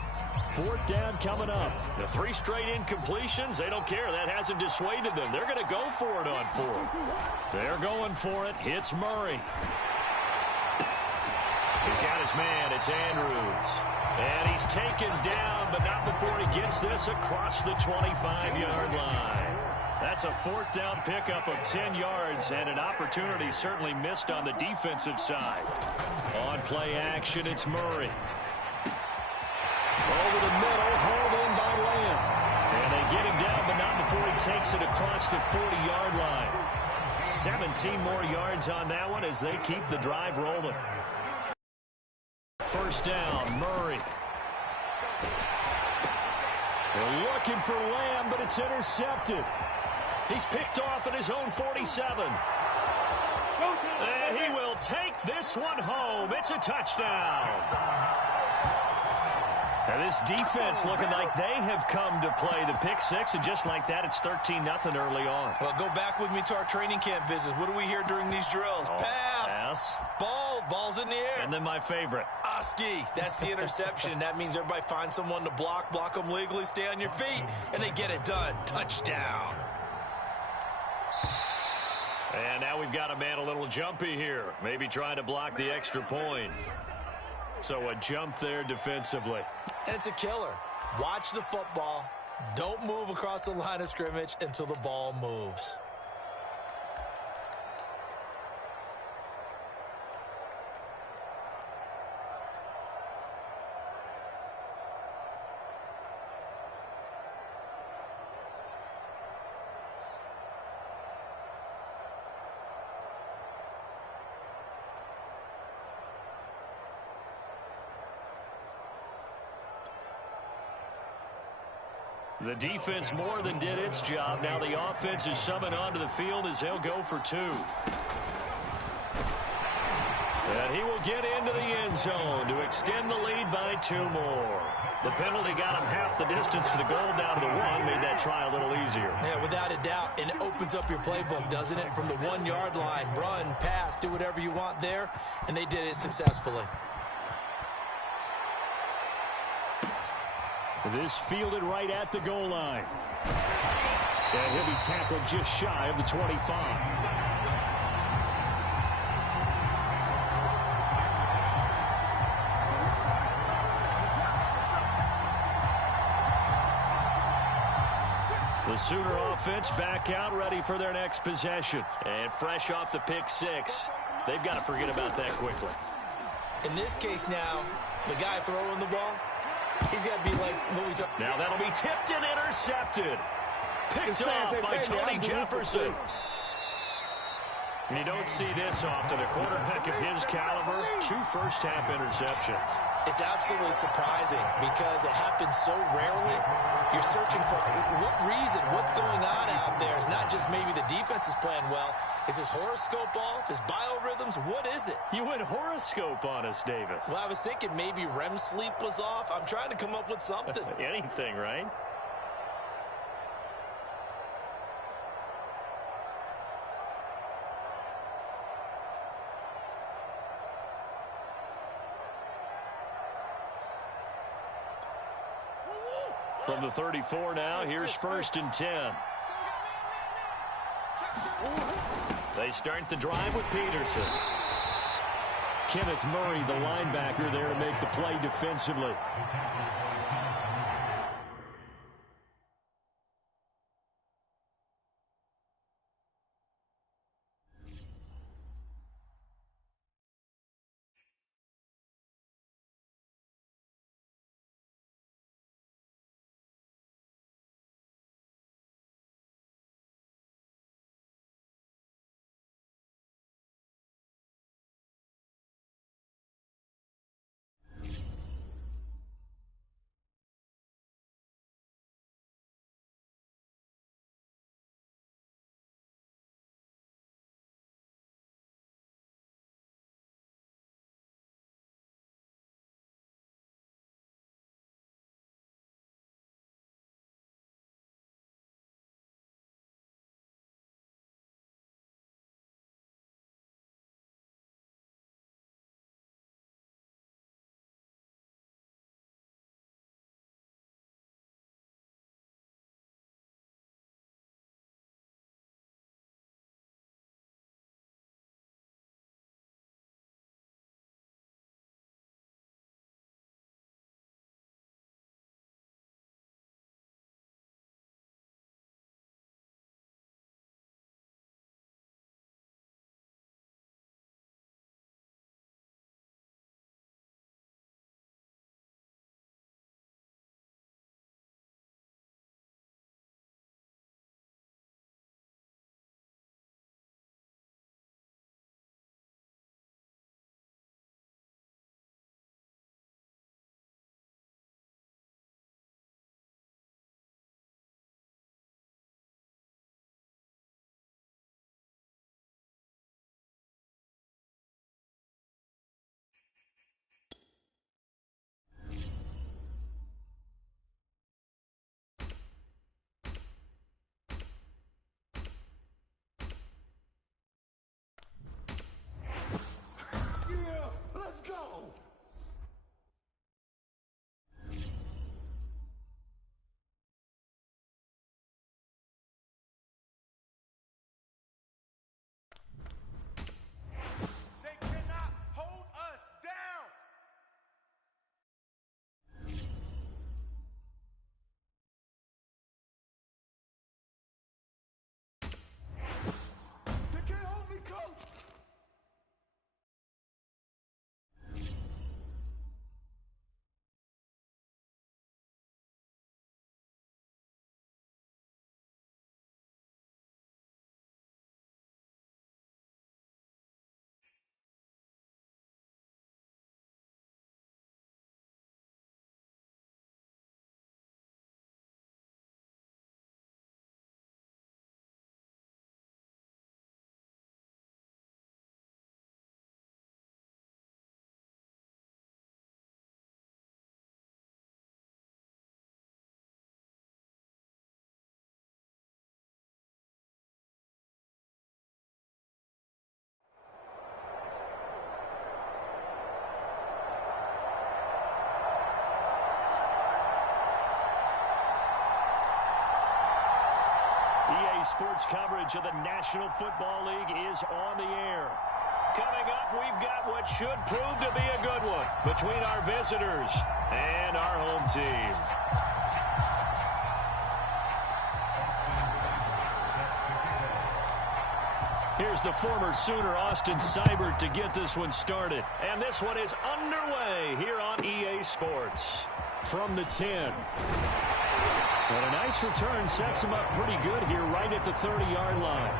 4th down coming up. The 3 straight incompletions, they don't care. That hasn't dissuaded them. They're going to go for it on 4th. They're going for it. It's Murray. He's got his man. It's Andrews. And he's taken down, but not before he gets this across the 25-yard line. That's a 4th down pickup of 10 yards and an opportunity certainly missed on the defensive side. On play action, it's Murray. Over the middle, hauled in by Lamb. And they get him down, but not before he takes it across the 40-yard line. 17 more yards on that one as they keep the drive rolling. 1st down, Murray. They're looking for Lamb, but it's intercepted. He's picked off at his own 47. And he will take this one home. It's a touchdown. And this defense looking like they have come to play the pick six, and just like that, it's 13-0 early on. Well, go back with me to our training camp visits. What do we hear during these drills? Pass. Ball's in the air. And then my favorite. Oski. That's the interception. That means everybody finds someone to block them legally, stay on your feet, and they get it done. Touchdown. And now we've got a man a little jumpy here. Maybe trying to block the extra point. So a jump there defensively. And it's a killer. Watch the football. Don't move across the line of scrimmage until the ball moves. The defense more than did its job. Now the offense is summoned onto the field as they'll go for two. And he will get into the end zone to extend the lead by 2 more. The penalty got him half the distance to the goal, down to the 1, made that try a little easier. Yeah, without a doubt, and it opens up your playbook, doesn't it? From the 1-yard line, run, pass, do whatever you want there, and they did it successfully. This fielded right at the goal line. And he'll be tackled just shy of the 25. The Sooner offense back out, ready for their next possession. And fresh off the pick six, they've got to forget about that quickly. In this case now, the guy throwing the ball, he's got to be like what we talked. Now that'll be tipped and intercepted. Picked off by Tony Jefferson. And you don't see this often. A quarterback of his caliber, 2 first-half interceptions. It's absolutely surprising because it happens so rarely. You're searching for what reason, what's going on out there. It's not just maybe the defense is playing well. Is his horoscope off? His biorhythms? What is it? You went horoscope on us, Davis. Well, I was thinking maybe REM sleep was off. I'm trying to come up with something. Anything, right? From the 34 now, here's 1st and 10. They start the drive with Peterson. Kenneth Murray, the linebacker, there to make the play defensively. EA Sports coverage of the National Football League is on the air. Coming up, we've got what should prove to be a good one between our visitors and our home team. Here's the former Sooner, Austin Seibert, to get this one started. And this one is underway here on EA Sports. From the 10. And a nice return sets him up pretty good here right at the 30-yard line.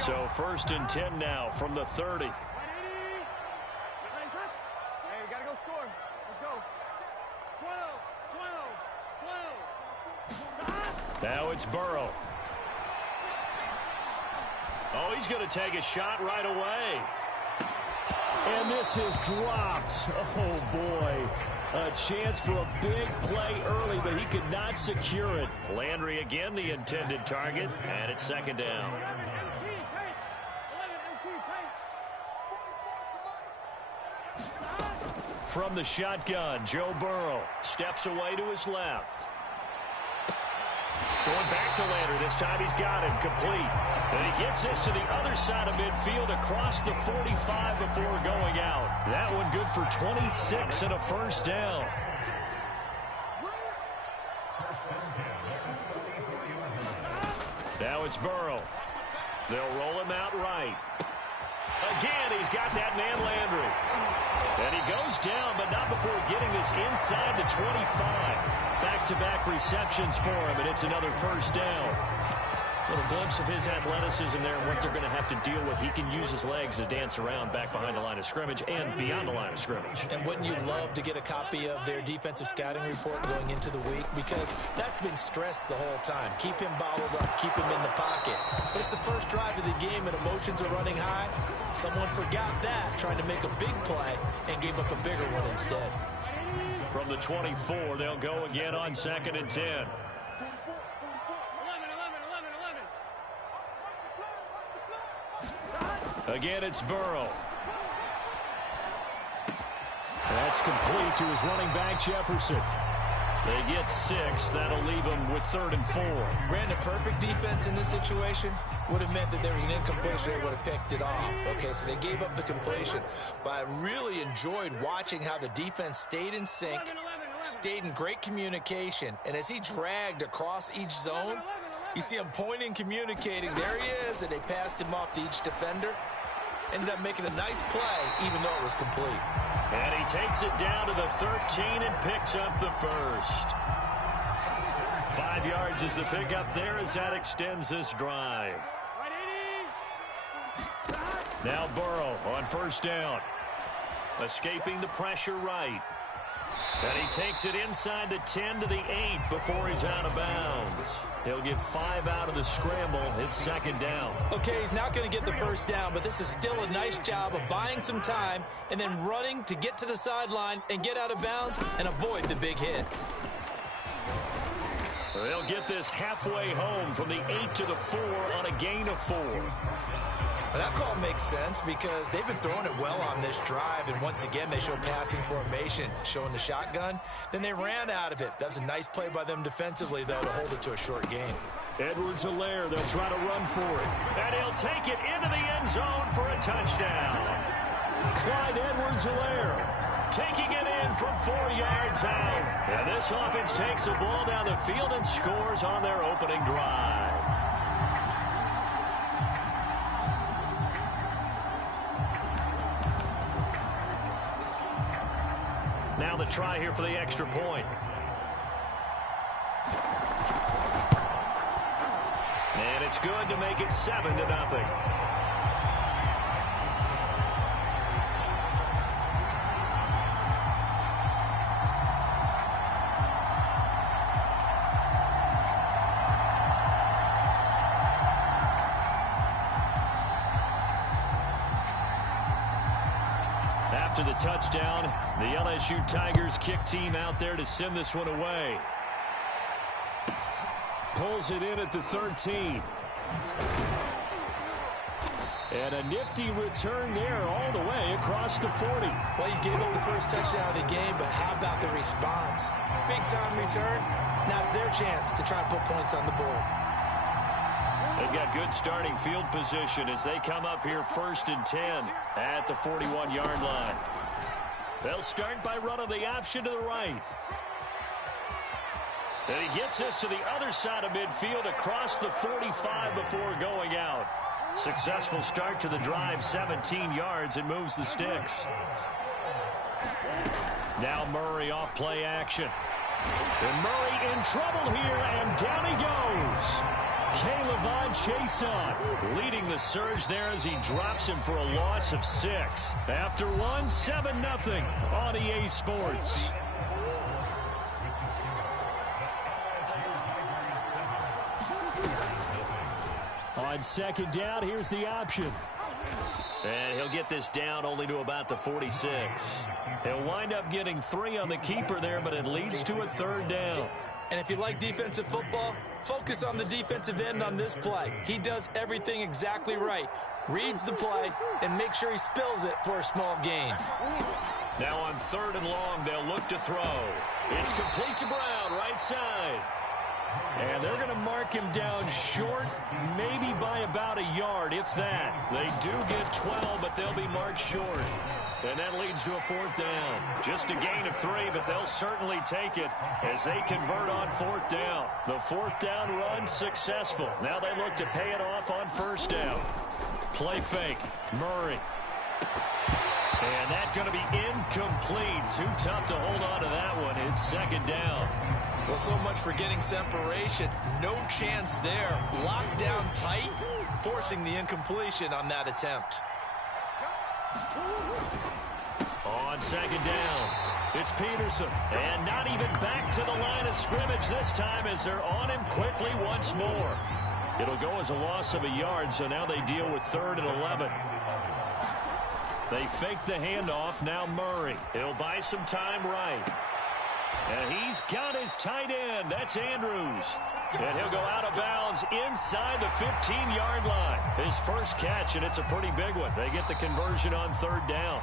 So 1st and 10 now from the 30. Now it's Burrow. Oh, he's going to take a shot right away. And this is dropped. Oh, boy. A chance for a big play early, but he could not secure it. Landry again the intended target, and it's 2nd down. From the shotgun, Joe Burrow steps away to his left. Going back to Landry. This time he's got him complete. And he gets this to the other side of midfield across the 45 before going out. That one good for 26 and a 1st down. Now it's Burrow. They'll roll him out right. Again, he's got that man Landry. And he goes down, but not before getting this inside the 25. Back-to-back receptions for him, and it's another 1st down. Little glimpse of his athleticism there and what they're going to have to deal with. He can use his legs to dance around back behind the line of scrimmage and beyond the line of scrimmage. And wouldn't you love to get a copy of their defensive scouting report going into the week? Because that's been stressed the whole time. Keep him bottled up. Keep him in the pocket. But it's the first drive of the game and emotions are running high. Someone forgot that, trying to make a big play and gave up a bigger one instead. From the 24, they'll go again on 2nd and 10. Again, it's Burrow. That's complete to his running back, Jefferson. They get 6. That'll leave them with 3rd and 4. Ran a perfect defense in this situation. Would have meant that there was an incompletion. They would have picked it off. Okay, so they gave up the completion. But I really enjoyed watching how the defense stayed in sync, stayed in great communication. And as he dragged across each zone, you see him pointing, communicating. There he is, and they passed him off to each defender. Ended up making a nice play, even though it was complete. And he takes it down to the 13 and picks up the 1st. 5 yards is the pickup there as that extends this drive. Now Burrow on 1st down. Escaping the pressure right. And he takes it inside the 10 to the 8 before he's out of bounds. He'll get 5 out of the scramble. It's 2nd down. Okay, he's not going to get the 1st down, but this is still a nice job of buying some time and then running to get to the sideline and get out of bounds and avoid the big hit. They'll get this halfway home from the 8 to the 4 on a gain of 4. That call makes sense because they've been throwing it well on this drive, and once again they show passing formation, showing the shotgun. Then they ran out of it. That was a nice play by them defensively, though, to hold it to a short gain. Edwards-Helaire, they'll try to run for it. And he'll take it into the end zone for a touchdown. Clyde Edwards-Helaire taking it in from 4 yards out. And this offense takes the ball down the field and scores on their opening drive. Now the try here for the extra point. And it's good to make it 7-0. After the touchdown, the LSU Tigers kick team out there to send this one away. Pulls it in at the 13. And a nifty return there all the way across the 40. Well, you gave up the first touchdown of the game, but how about the response? Big-time return. Now it's their chance to try and put points on the board. They've got good starting field position as they come up here 1st and 10 at the 41-yard line. They'll start by running the option to the right. And he gets us to the other side of midfield across the 45 before going out. Successful start to the drive, 17 yards, and moves the sticks. Now Murray off play action. And Murray in trouble here, and down he goes. Caleb Chason leading the surge there as he drops him for a loss of 6. After one, 7-0 on EA Sports. On 2nd down, here's the option. And he'll get this down only to about the 46. He'll wind up getting 3 on the keeper there, but it leads to a 3rd down. And if you like defensive football, focus on the defensive end on this play. He does everything exactly right. Reads the play and make sure he spills it for a small gain. Now on 3rd and long, they'll look to throw. It's complete to Brown, right side. And they're going to mark him down short, maybe by about a yard, if that. They do get 12, but they'll be marked short. And that leads to a 4th down. Just a gain of 3, but they'll certainly take it as they convert on 4th down. The 4th down run successful. Now they look to pay it off on 1st down. Play fake. Murray. And that's going to be incomplete. Too tough to hold on to that one. It's 2nd down. Well, so much for getting separation. No chance there. Locked down tight, forcing the incompletion on that attempt. On 2nd down, it's Peterson. And not even back to the line of scrimmage this time as they're on him quickly once more. It'll go as a loss of a yard, so now they deal with 3rd and 11. They fake the handoff. Now Murray. He'll buy some time right. And he's got his tight end. That's Andrews. And he'll go out of bounds inside the 15-yard line. His first catch, and it's a pretty big one. They get the conversion on 3rd down.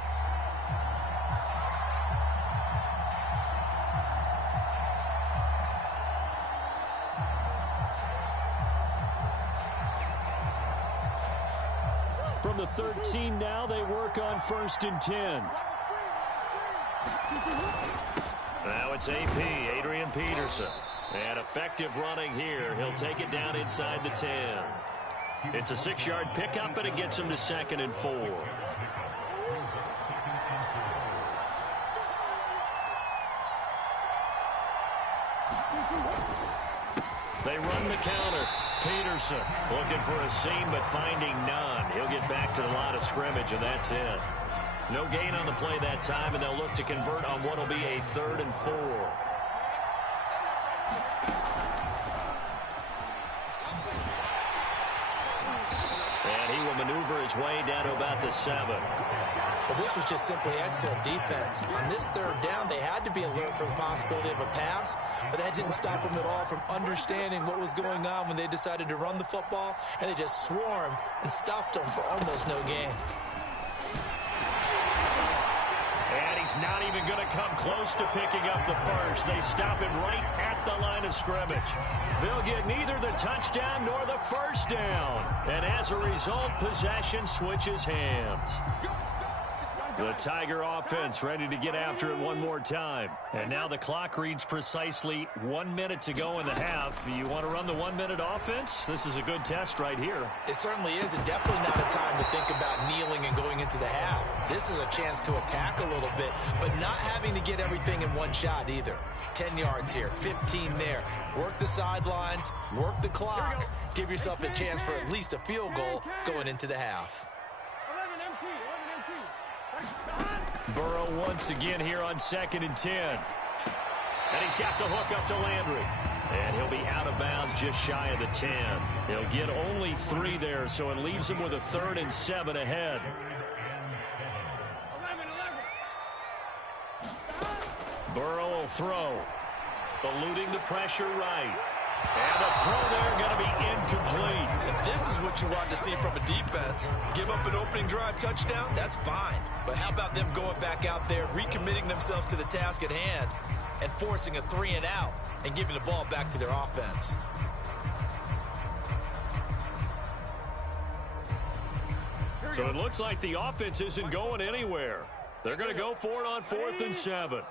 From the 13 now, they work on 1st and 10. Now it's AP, Adrian Peterson. And effective running here. He'll take it down inside the 10. It's a 6-yard pickup, and it gets him to 2nd and 4. They run the counter. Peterson looking for a seam, but finding none. He'll get back to the line of scrimmage, and that's it. No gain on the play that time, and they'll look to convert on what will be a 3rd and 4. And he will maneuver his way down to about the 7. Well, this was just simply excellent defense. On this 3rd down, they had to be alert for the possibility of a pass, but that didn't stop them at all from understanding what was going on when they decided to run the football, and they just swarmed and stuffed them for almost no gain. And he's not even going to come close to picking up the first. They stop him right at the line of scrimmage. They'll get neither the touchdown nor the 1st down. And as a result, possession switches hands. The Tiger offense ready to get after it one more time. And now the clock reads precisely 1 minute to go in the half. You want to run the 1-minute offense? This is a good test right here. It certainly is, and definitely not a time to think about kneeling and going into the half. This is a chance to attack a little bit, but not having to get everything in one shot either. 10 yards here, 15 there. Work the sidelines, work the clock. Give yourself a chance for at least a field goal going into the half. Burrow once again here on 2nd and 10. And he's got the hook up to Landry. And he'll be out of bounds just shy of the 10. He'll get only 3 there, so it leaves him with a 3rd and 7 ahead. Burrow will throw. Eluding the pressure right. And the throw there going to be incomplete. And this is what you want to see from a defense. Give up an opening drive touchdown, that's fine. But how about them going back out there, recommitting themselves to the task at hand, and forcing a 3-and-out and giving the ball back to their offense? So it looks like the offense isn't going anywhere. They're going to go for it on 4th and 7.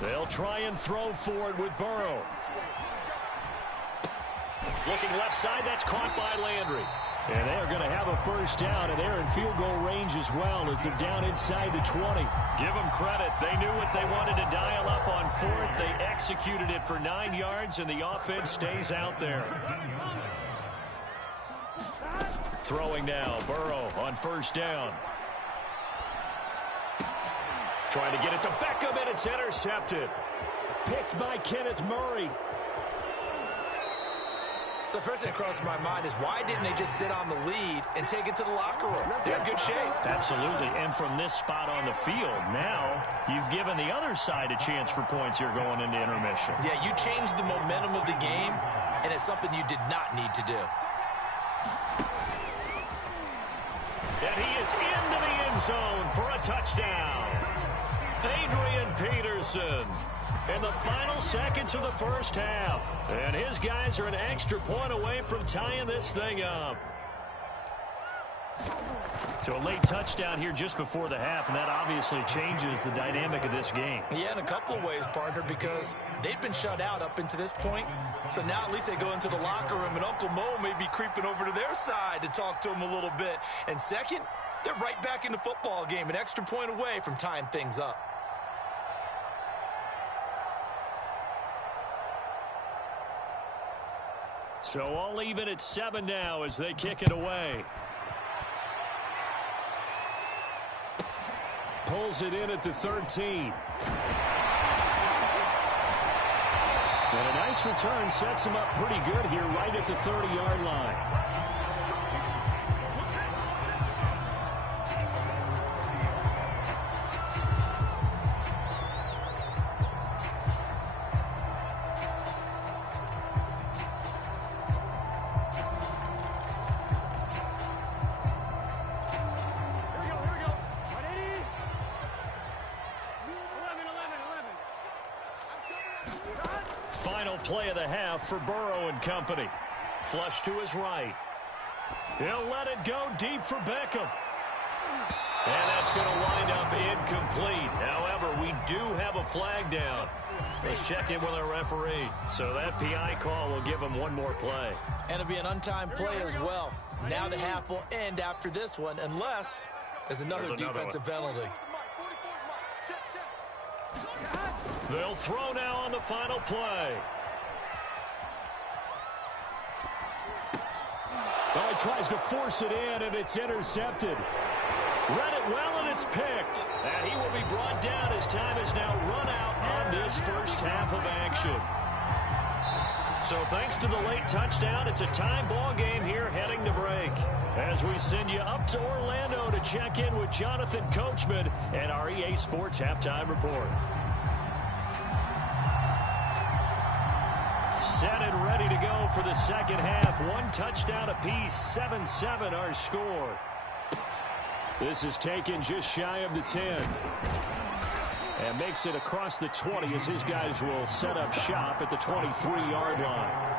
They'll try and throw for it with Burrow. Looking left side, that's caught by Landry. And they're going to have a first down, and they're in field goal range as well as they're down inside the 20. Give them credit. They knew what they wanted to dial up on 4th. They executed it for 9 yards, and the offense stays out there. Throwing now, Burrow on first down. Trying to get it to Beckham, and it's intercepted. Picked by Kenneth Murray. So first thing that crosses my mind is why didn't they just sit on the lead and take it to the locker room? They're in good shape. Absolutely, and from this spot on the field, now you've given the other side a chance for points here going into intermission. Yeah, you changed the momentum of the game, and it's something you did not need to do. And he is into the end zone for a touchdown. Adrian Peterson in the final seconds of the first half. And his guys are an extra point away from tying this thing up. So a late touchdown here just before the half, and that obviously changes the dynamic of this game. Yeah, in a couple of ways, partner, because they've been shut out up until this point. So now at least they go into the locker room, and Uncle Mo may be creeping over to their side to talk to them a little bit. And second, they're right back in the football game, an extra point away from tying things up. So all even at 7 now as they kick it away. Pulls it in at the 13. And a nice return sets him up pretty good here right at the 30-yard line. Final play of the half for Burrow and company. Flush to his right. He'll let it go deep for Beckham. And that's going to wind up incomplete. However, we do have a flag down. Let's check in with our referee. So that PI call will give him one more play. And it'll be an untimed play as well. Now the half will end after this one, unless there's another defensive penalty. They'll throw now on the final play. Oh, he tries to force it in, and it's intercepted. Read it well, and it's picked. And he will be brought down as time is now run out on this first half of action. So thanks to the late touchdown, it's a time ball game here heading to break. As we send you up to Orlando to check in with Jonathan Coachman and our EA Sports Halftime Report. Set and ready to go for the second half. One touchdown apiece, 7-7 our score. This is taken just shy of the 10. And makes it across the 20 as his guys will set up shop at the 23-yard line.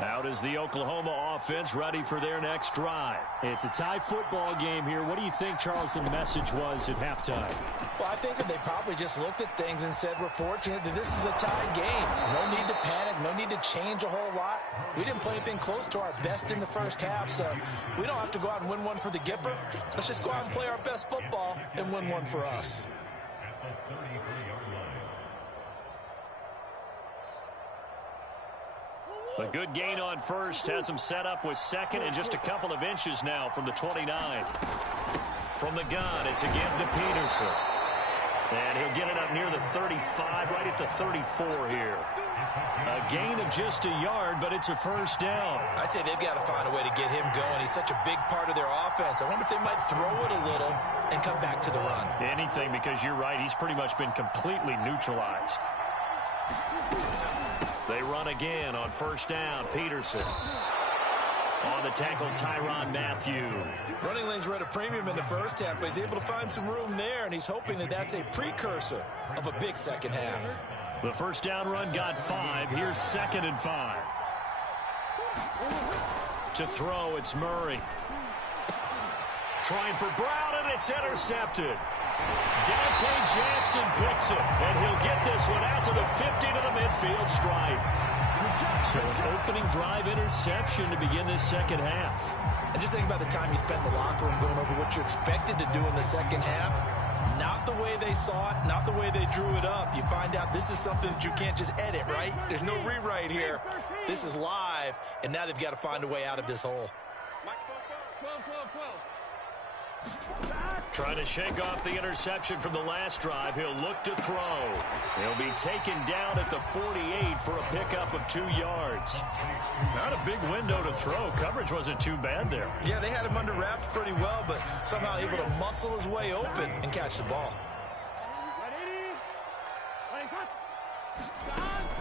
Out is the Oklahoma offense ready for their next drive. It's a tie football game here. What do you think, Charles, the message was at halftime? Well, I think that they probably just looked at things and said, we're fortunate that this is a tied game. No need to panic. No need to change a whole lot. We didn't play anything close to our best in the first half, so we don't have to go out and win one for the Gipper. Let's just go out and play our best football and win one for us. A good gain on first has him set up with second and just a couple of inches now from the 29. From the gun, it's again to Peterson. And he'll get it up near the 35, right at the 34 here. A gain of just a yard, but it's a first down. I'd say they've got to find a way to get him going. He's such a big part of their offense. I wonder if they might throw it a little and come back to the run. Anything, because you're right. He's pretty much been completely neutralized. They run again on first down. Peterson. On the tackle, Tyrann Mathieu. Running lanes were at a premium in the first half, but he's able to find some room there, and he's hoping that that's a precursor of a big second half. The first down run got 5. Here's 2nd and 5. To throw, it's Murray. Trying for Brown, and it's intercepted. Dante Jackson picks it, and he'll get this one out to the 50 to the midfield stripe. So an opening drive interception to begin this second half. And just think about the time you spent in the locker room going over what you expected to do in the second half. Not the way they saw it, not the way they drew it up. You find out this is something that you can't just edit, right? There's no rewrite here. This is live, and now they've got to find a way out of this hole. Trying to shake off the interception from the last drive. He'll look to throw. He'll be taken down at the 48 for a pickup of 2 yards. Not a big window to throw. Coverage wasn't too bad there. Yeah, they had him under wraps pretty well, but somehow able to muscle his way open and catch the ball.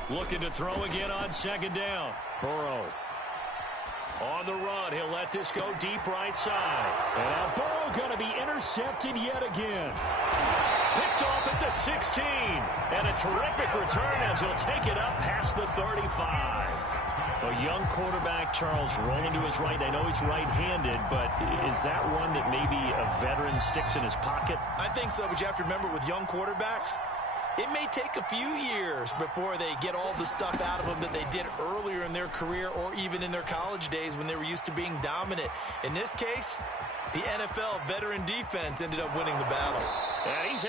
Looking to throw again on 2nd down. Burrow. On the run, he'll let this go deep right side. And now Burrow going to be intercepted yet again. Picked off at the 16. And a terrific return as he'll take it up past the 35. A young quarterback, Charles, rolling to his right. I know he's right-handed, but is that one that maybe a veteran sticks in his pocket? I think so, but you have to remember with young quarterbacks, it may take a few years before they get all the stuff out of them that they did earlier in their career or even in their college days when they were used to being dominant. In this case, the NFL veteran defense ended up winning the battle. And he's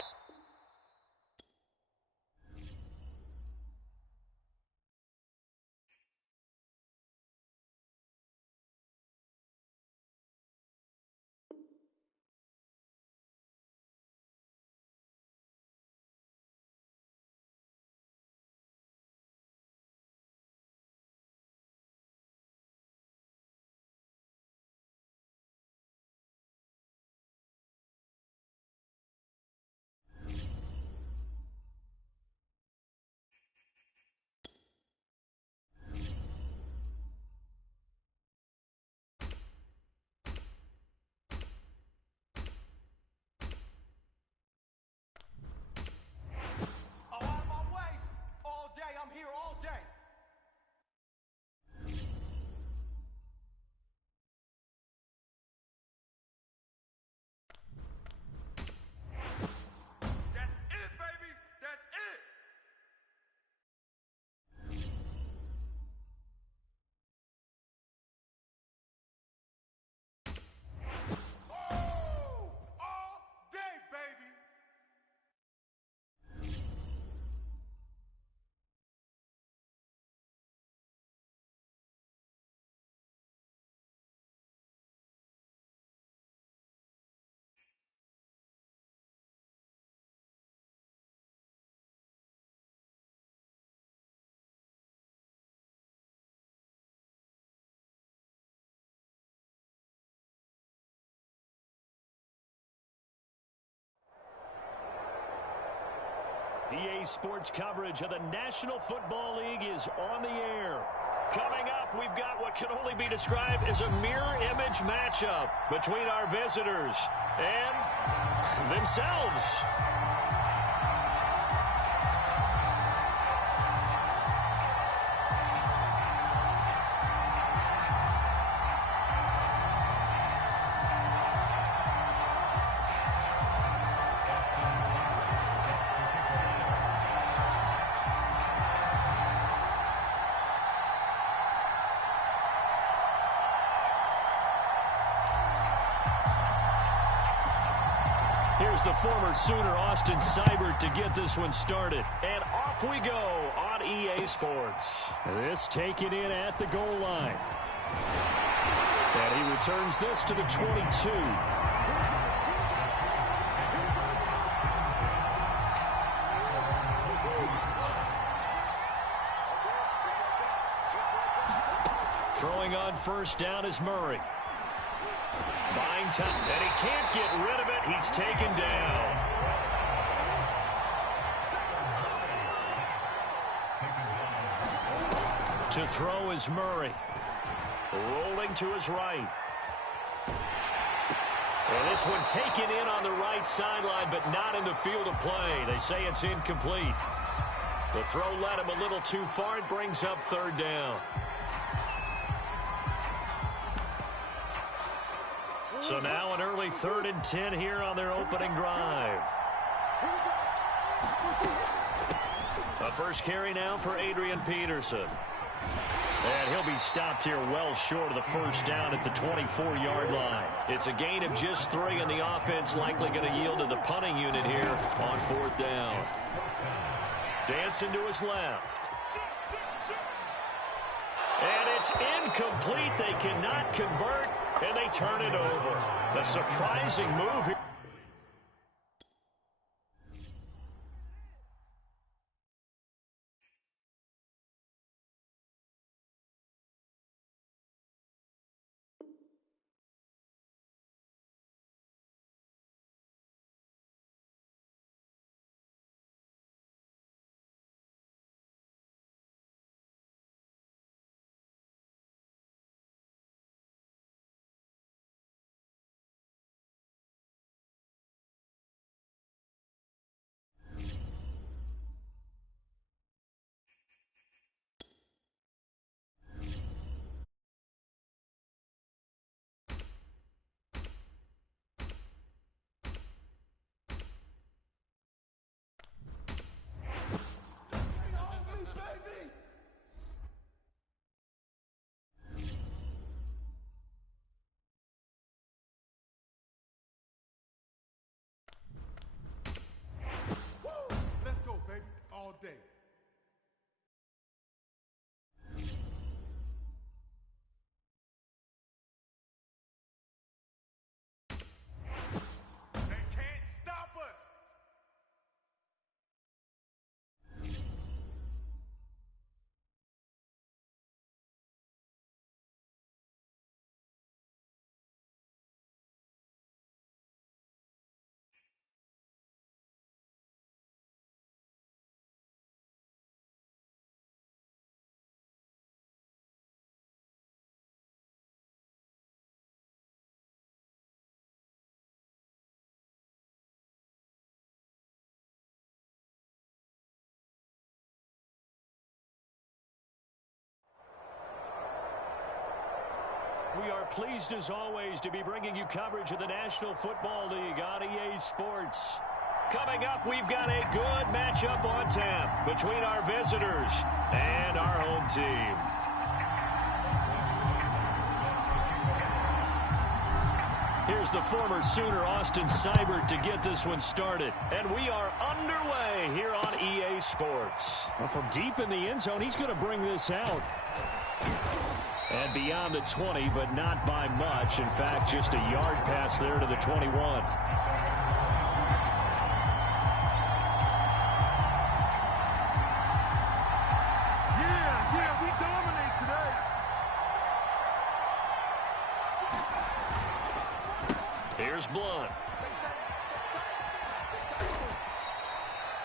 EA Sports coverage of the National Football League is on the air. Coming up, we've got what can only be described as a mirror image matchup between our visitors and themselves. Here's the former Sooner, Austin Seibert, to get this one started. And off we go on EA Sports. This taken in at the goal line. And he returns this to the 22. Throwing on first down is Murray. Buying time, and he can't get rid of it. He's taken down. To throw is Murray. Rolling to his right. Well, this one taken in on the right sideline, but not in the field of play. They say it's incomplete. The throw led him a little too far. It brings up third down. So now an early 3rd and 10 here on their opening drive. A first carry now for Adrian Peterson. And he'll be stopped here well short of the first down at the 24-yard line. It's a gain of just 3, and the offense likely going to yield to the punting unit here on 4th down. Dancing to his left. And it's incomplete. They cannot convert, and they turn it over. A surprising move here. Day. They can't stop us. We are pleased, as always, to be bringing you coverage of the National Football League on EA Sports. Coming up, we've got a good matchup on tap between our visitors and our home team. Here's the former Sooner, Austin Seibert, to get this one started. And we are underway here on EA Sports. Well, from deep in the end zone, he's going to bring this out. And beyond the 20, but not by much. In fact, just a yard pass there to the 21. Yeah, we dominate today. Here's Blunt.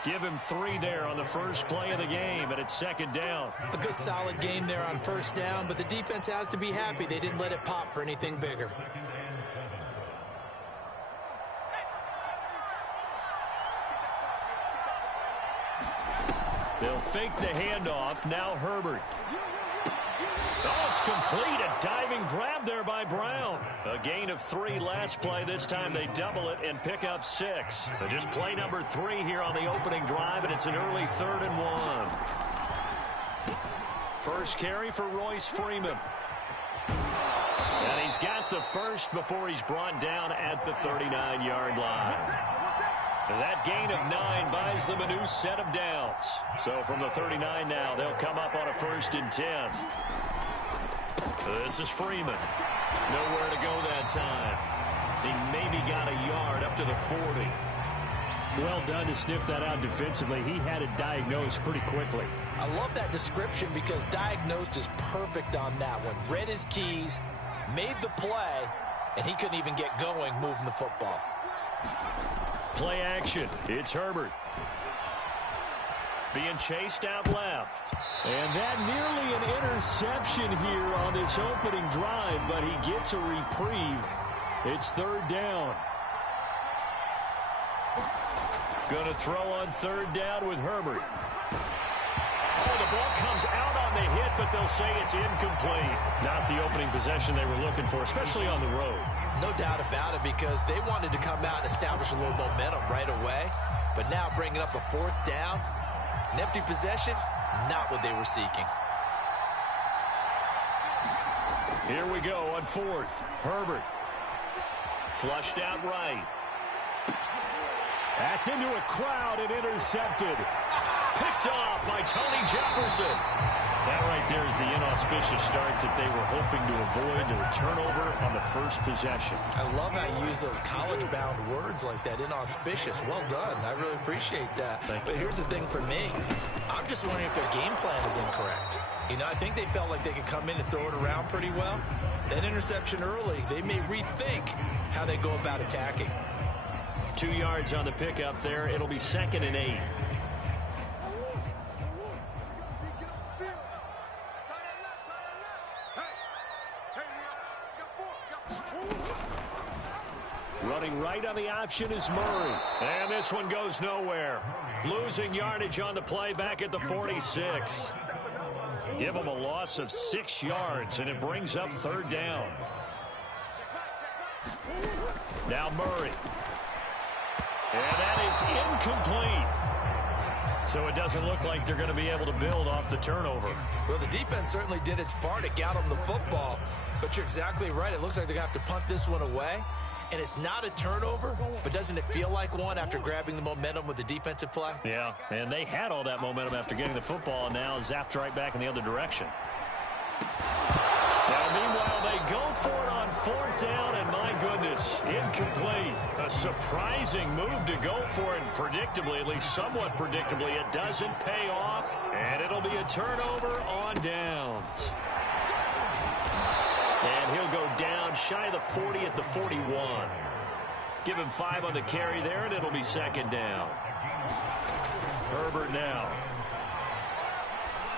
Give him 3 there on the first play of the game, and it's 2nd down. A good solid game there on first down, but the defense has to be happy they didn't let it pop for anything bigger. They'll fake the handoff. Now Herbert. Oh, it's complete. A diving grab there by Brown. A gain of 3 last play. This time they double it and pick up 6. But just play number 3 here on the opening drive, and it's an early 3rd and 1. First carry for Royce Freeman. And he's got the first before he's brought down at the 39-yard line. That gain of 9 buys them a new set of downs. So from the 39 now, they'll come up on a 1st and 10. This is Freeman. Nowhere to go that time. He maybe got a yard up to the 40. Well done to sniff that out defensively. He had it diagnosed pretty quickly. I love that description because diagnosed is perfect on that one. Read his keys, made the play, and he couldn't even get going moving the football. Play action. It's Herbert. Being chased out left. And that nearly an interception here on this opening drive, but he gets a reprieve. It's third down. Going to throw on third down with Herbert. Oh, the ball comes out on the hit, but they'll say it's incomplete. Not the opening possession they were looking for, especially on the road. No doubt about it, because they wanted to come out and establish a little momentum right away. But now bringing up a fourth down, an empty possession, not what they were seeking. Here we go on fourth. Herbert. Flushed out right. That's into a crowd and intercepted. Picked off by Tony Jefferson. That right there is the inauspicious start that they were hoping to avoid, a turnover on the first possession. I love how you use those college-bound words like that, inauspicious. Well done. I really appreciate that. But here's the thing for me. I'm just wondering if their game plan is incorrect. You know, I think they felt like they could come in and throw it around pretty well. That interception early, they may rethink how they go about attacking. 2 yards on the pickup there. It'll be 2nd and 8. Running right on the option is Murray. And this one goes nowhere. Losing yardage on the play back at the 46. Give them a loss of 6 yards, and it brings up third down. Now Murray. And that is incomplete. So it doesn't look like they're going to be able to build off the turnover. Well, the defense certainly did its part to get them the football. But you're exactly right. It looks like they're going to have to punt this one away. And it's not a turnover, but doesn't it feel like one after grabbing the momentum with the defensive play? Yeah, and they had all that momentum after getting the football, and now zapped right back in the other direction. Now, meanwhile, they go for it on fourth down, and my goodness, incomplete. A surprising move to go for it, and predictably, at least somewhat predictably, it doesn't pay off, and it'll be a turnover on downs. And he'll go down shy of the 40 at the 41. Give him 5 on the carry there, and it'll be 2nd down. Herbert now.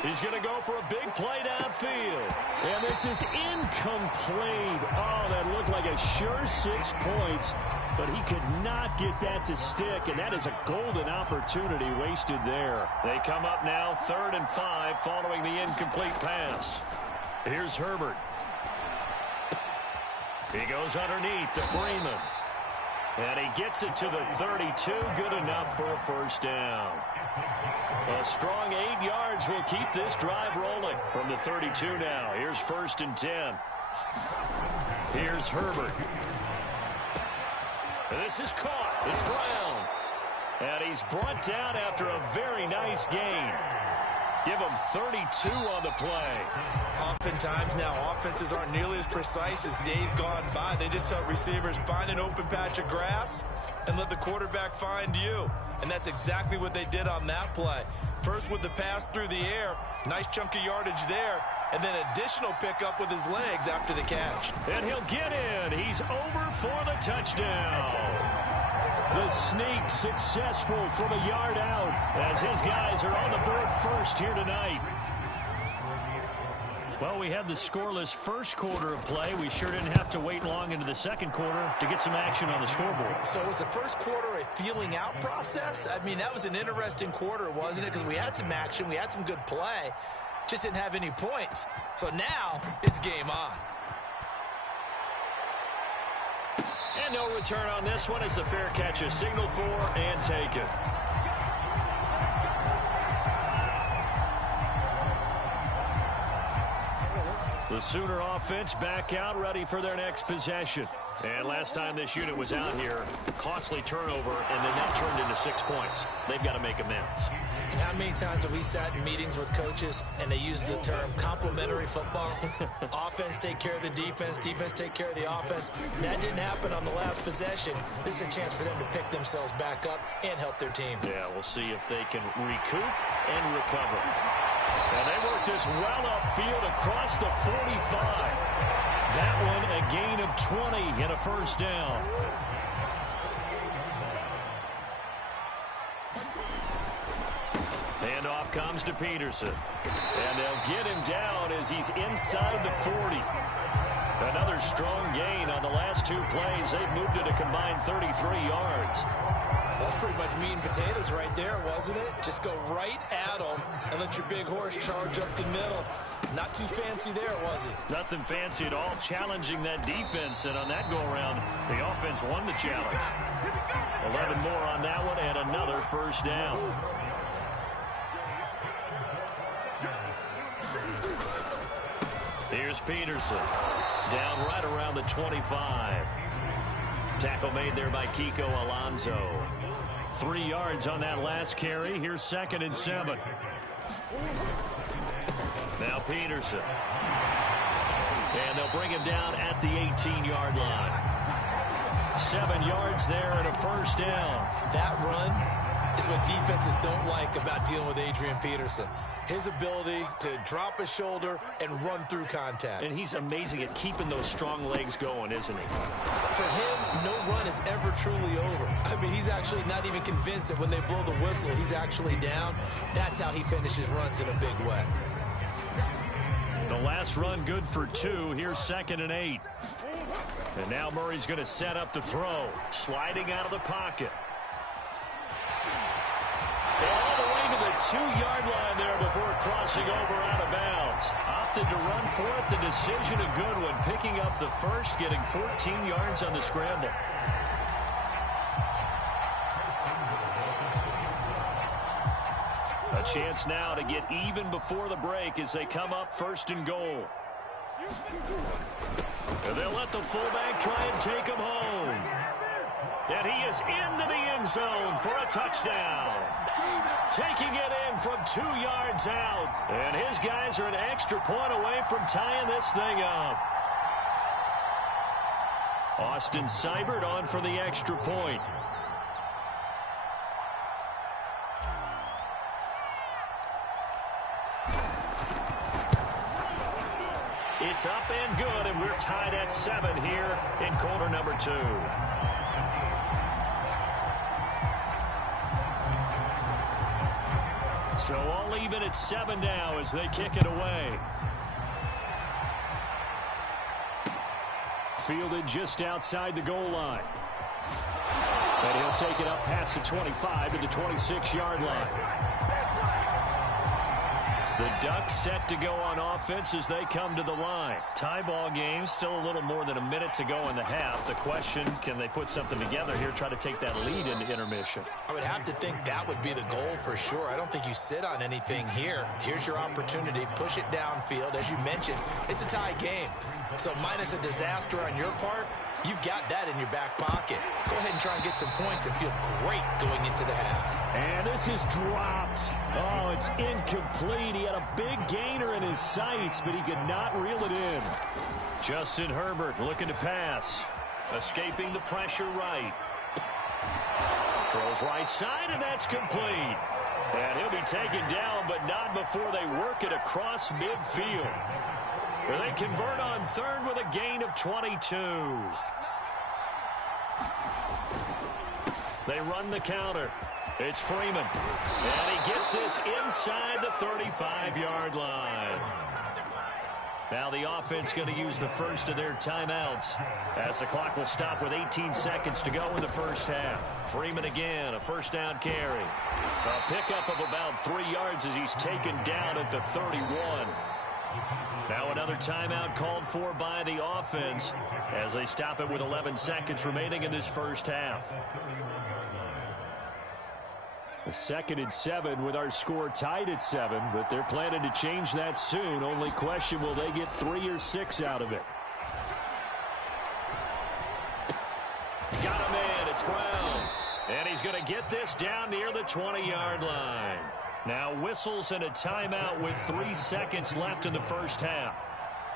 He's going to go for a big play downfield. And this is incomplete. Oh, that looked like a sure 6 points, but he could not get that to stick, and that is a golden opportunity wasted there. They come up now 3rd and 5 following the incomplete pass. Here's Herbert. He goes underneath to Freeman. And he gets it to the 32. Good enough for a first down. A strong 8 yards will keep this drive rolling from the 32 now. Here's 1st and 10. Here's Herbert. And this is caught. It's Brown. And he's brought down after a very nice gain. Give him 32 on the play. Oftentimes now, offenses aren't nearly as precise as days gone by. They just tell receivers, find an open patch of grass and let the quarterback find you. And that's exactly what they did on that play. First with the pass through the air, nice chunk of yardage there, and then additional pickup with his legs after the catch. And he'll get in. He's over for the touchdown. The sneak successful from a yard out as his guys are on the board first here tonight. Well, we had the scoreless first quarter of play. We sure didn't have to wait long into the second quarter to get some action on the scoreboard. So was the first quarter a feeling out process? I mean, that was an interesting quarter, wasn't it? Because we had some action, we had some good play, just didn't have any points. So now it's game on. And no return on this one as the fair catch is signaled for and taken. The Sooner offense back out, ready for their next possession. And last time this unit was out here, costly turnover, and then that turned into 6 points. They've got to make amends. And how many times have we sat in meetings with coaches and they use the term complementary football? Offense take care of the defense, defense take care of the offense. That didn't happen on the last possession. This is a chance for them to pick themselves back up and help their team. Yeah, we'll see if they can recoup and recover. And they work this well upfield across the 45. That one a gain of 20 and a first down. Handoff comes to Peterson. And they'll get him down as he's inside the 40. Another strong gain on the last 2 plays. They've moved it a combined 33 yards. That's pretty much meat and potatoes right there, wasn't it? Just go right at them and let your big horse charge up the middle. Not too fancy there, was it? Nothing fancy at all, challenging that defense. And on that go-around, the offense won the challenge. 11 more on that one and another first down. Here's Peterson. Down right around the 25. Tackle made there by Kiko Alonso. 3 yards on that last carry. Here's 2nd and 7. Now Peterson. And they'll bring him down at the 18-yard line. 7 yards there and a first down. That run is what defenses don't like about dealing with Adrian Peterson. His ability to drop his shoulder and run through contact. And he's amazing at keeping those strong legs going, isn't he? For him, no run is ever truly over. I mean, he's actually not even convinced that when they blow the whistle, he's actually down. That's how he finishes runs in a big way. The last run good for 2. Here's 2nd and 8. And now Murray's going to set up to throw. Sliding out of the pocket. All the way to the 2-yard line there before crossing over out of bounds. Opted to run for it. The decision a good one. Picking up the first, getting 14 yards on the scramble. A chance now to get even before the break as they come up 1st and goal. And they'll let the fullback try and take him home. And he is into the end zone for a touchdown. Taking it in from 2 yards out. And his guys are an extra point away from tying this thing up. Austin Seibert on for the extra point. It's up and good, and we're tied at 7 here in quarter number 2. So all even at 7 now as they kick it away. Fielded just outside the goal line. And he'll take it up past the 25 to the 26-yard line. The Ducks set to go on offense as they come to the line. Tie ball game, still a little more than a minute to go in the half. The question, can they put something together here, try to take that lead into intermission? I would have to think that would be the goal for sure. I don't think you sit on anything here. Here's your opportunity. Push it downfield. As you mentioned, it's a tie game. So minus a disaster on your part, you've got that in your back pocket. Go ahead and try and get some points and feel great going into the half. And this is dropped. Oh, it's incomplete. He had a big gainer in his sights, but he could not reel it in. Justin Herbert looking to pass. Escaping the pressure right. Throws right side, and that's complete. And he'll be taken down, but not before they work it across midfield. Where they convert on 3rd with a gain of 22. They run the counter. It's Freeman. And he gets this inside the 35-yard line. Now the offense going to use the first of their timeouts as the clock will stop with 18 seconds to go in the first half. Freeman again, a first down carry. A pickup of about 3 yards as he's taken down at the 31. Now another timeout called for by the offense as they stop it with 11 seconds remaining in this first half. A 2nd and 7 with our score tied at 7, but they're planning to change that soon. Only question, will they get 3 or 6 out of it? he's going to get this down near the 20-yard line. Now whistles and a timeout with 3 seconds left in the first half.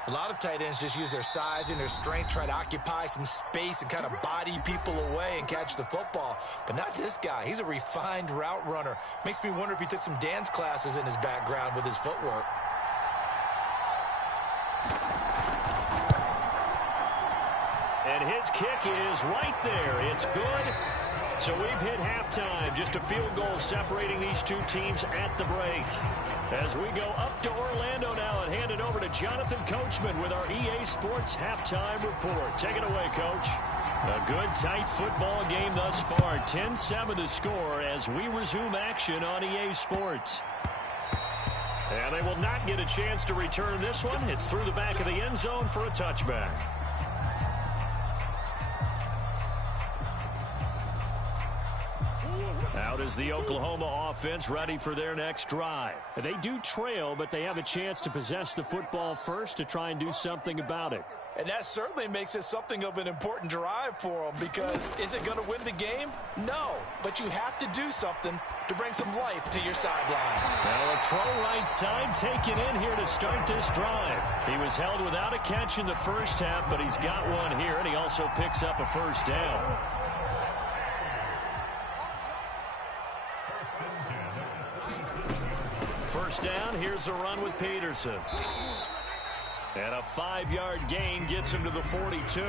A lot of tight ends just use their size and their strength, try to occupy some space and kind of body people away and catch the football. But not this guy. He's a refined route runner. Makes me wonder if he took some dance classes in his background with his footwork. And his kick is right there. It's good. So we've hit halftime. Just a field goal separating these two teams at the break. As we go up to Orlando now and hand it over to Jonathan Coachman with our EA Sports Halftime Report. Take it away, Coach. A good, tight football game thus far. 10-7 the score as we resume action on EA Sports. And they will not get a chance to return this one. It's through the back of the end zone for a touchback. Out is the Oklahoma offense ready for their next drive. They do trail, but they have a chance to possess the football first to try and do something about it. And that certainly makes it something of an important drive for them, because is it going to win the game? No, but you have to do something to bring some life to your sideline. Now a throw right side taken in here to start this drive. He was held without a catch in the first half, but he's got one here, and he also picks up a first down. First down, here's a run with Peterson. And a 5-yard gain gets him to the 42.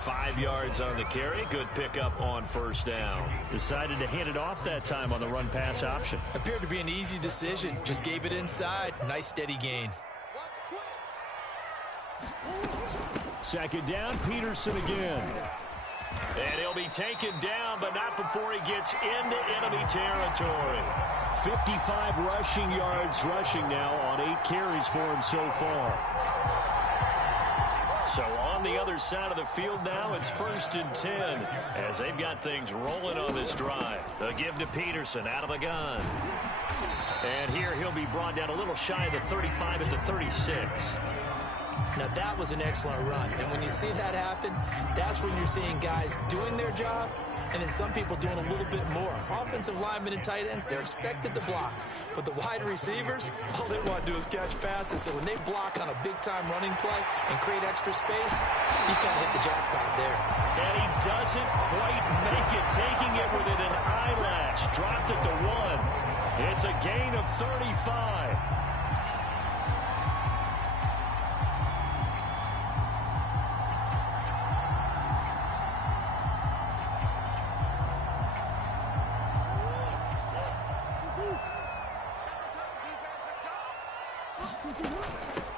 5 yards on the carry. Good pickup on first down. Decided to hand it off that time on the run-pass option. Appeared to be an easy decision. Just gave it inside. Nice steady gain. Second down, Peterson again. And he'll be taken down, but not before he gets into enemy territory. 55 rushing yards rushing now on 8 carries for him so far. So on the other side of the field now, it's 1st and 10 as they've got things rolling on this drive. They'll give to Peterson out of the gun. And here he'll be brought down a little shy of the 35 at the 36. Now that was an excellent run, and when you see that happen, that's when you're seeing guys doing their job and then some people doing a little bit more. Offensive linemen and tight ends, they're expected to block, but the wide receivers, all they want to do is catch passes. So when they block on a big-time running play and create extra space, you kind of hit the jackpot there. And he doesn't quite make it, taking it within an eyelash. Dropped at the 1. It's a gain of 35.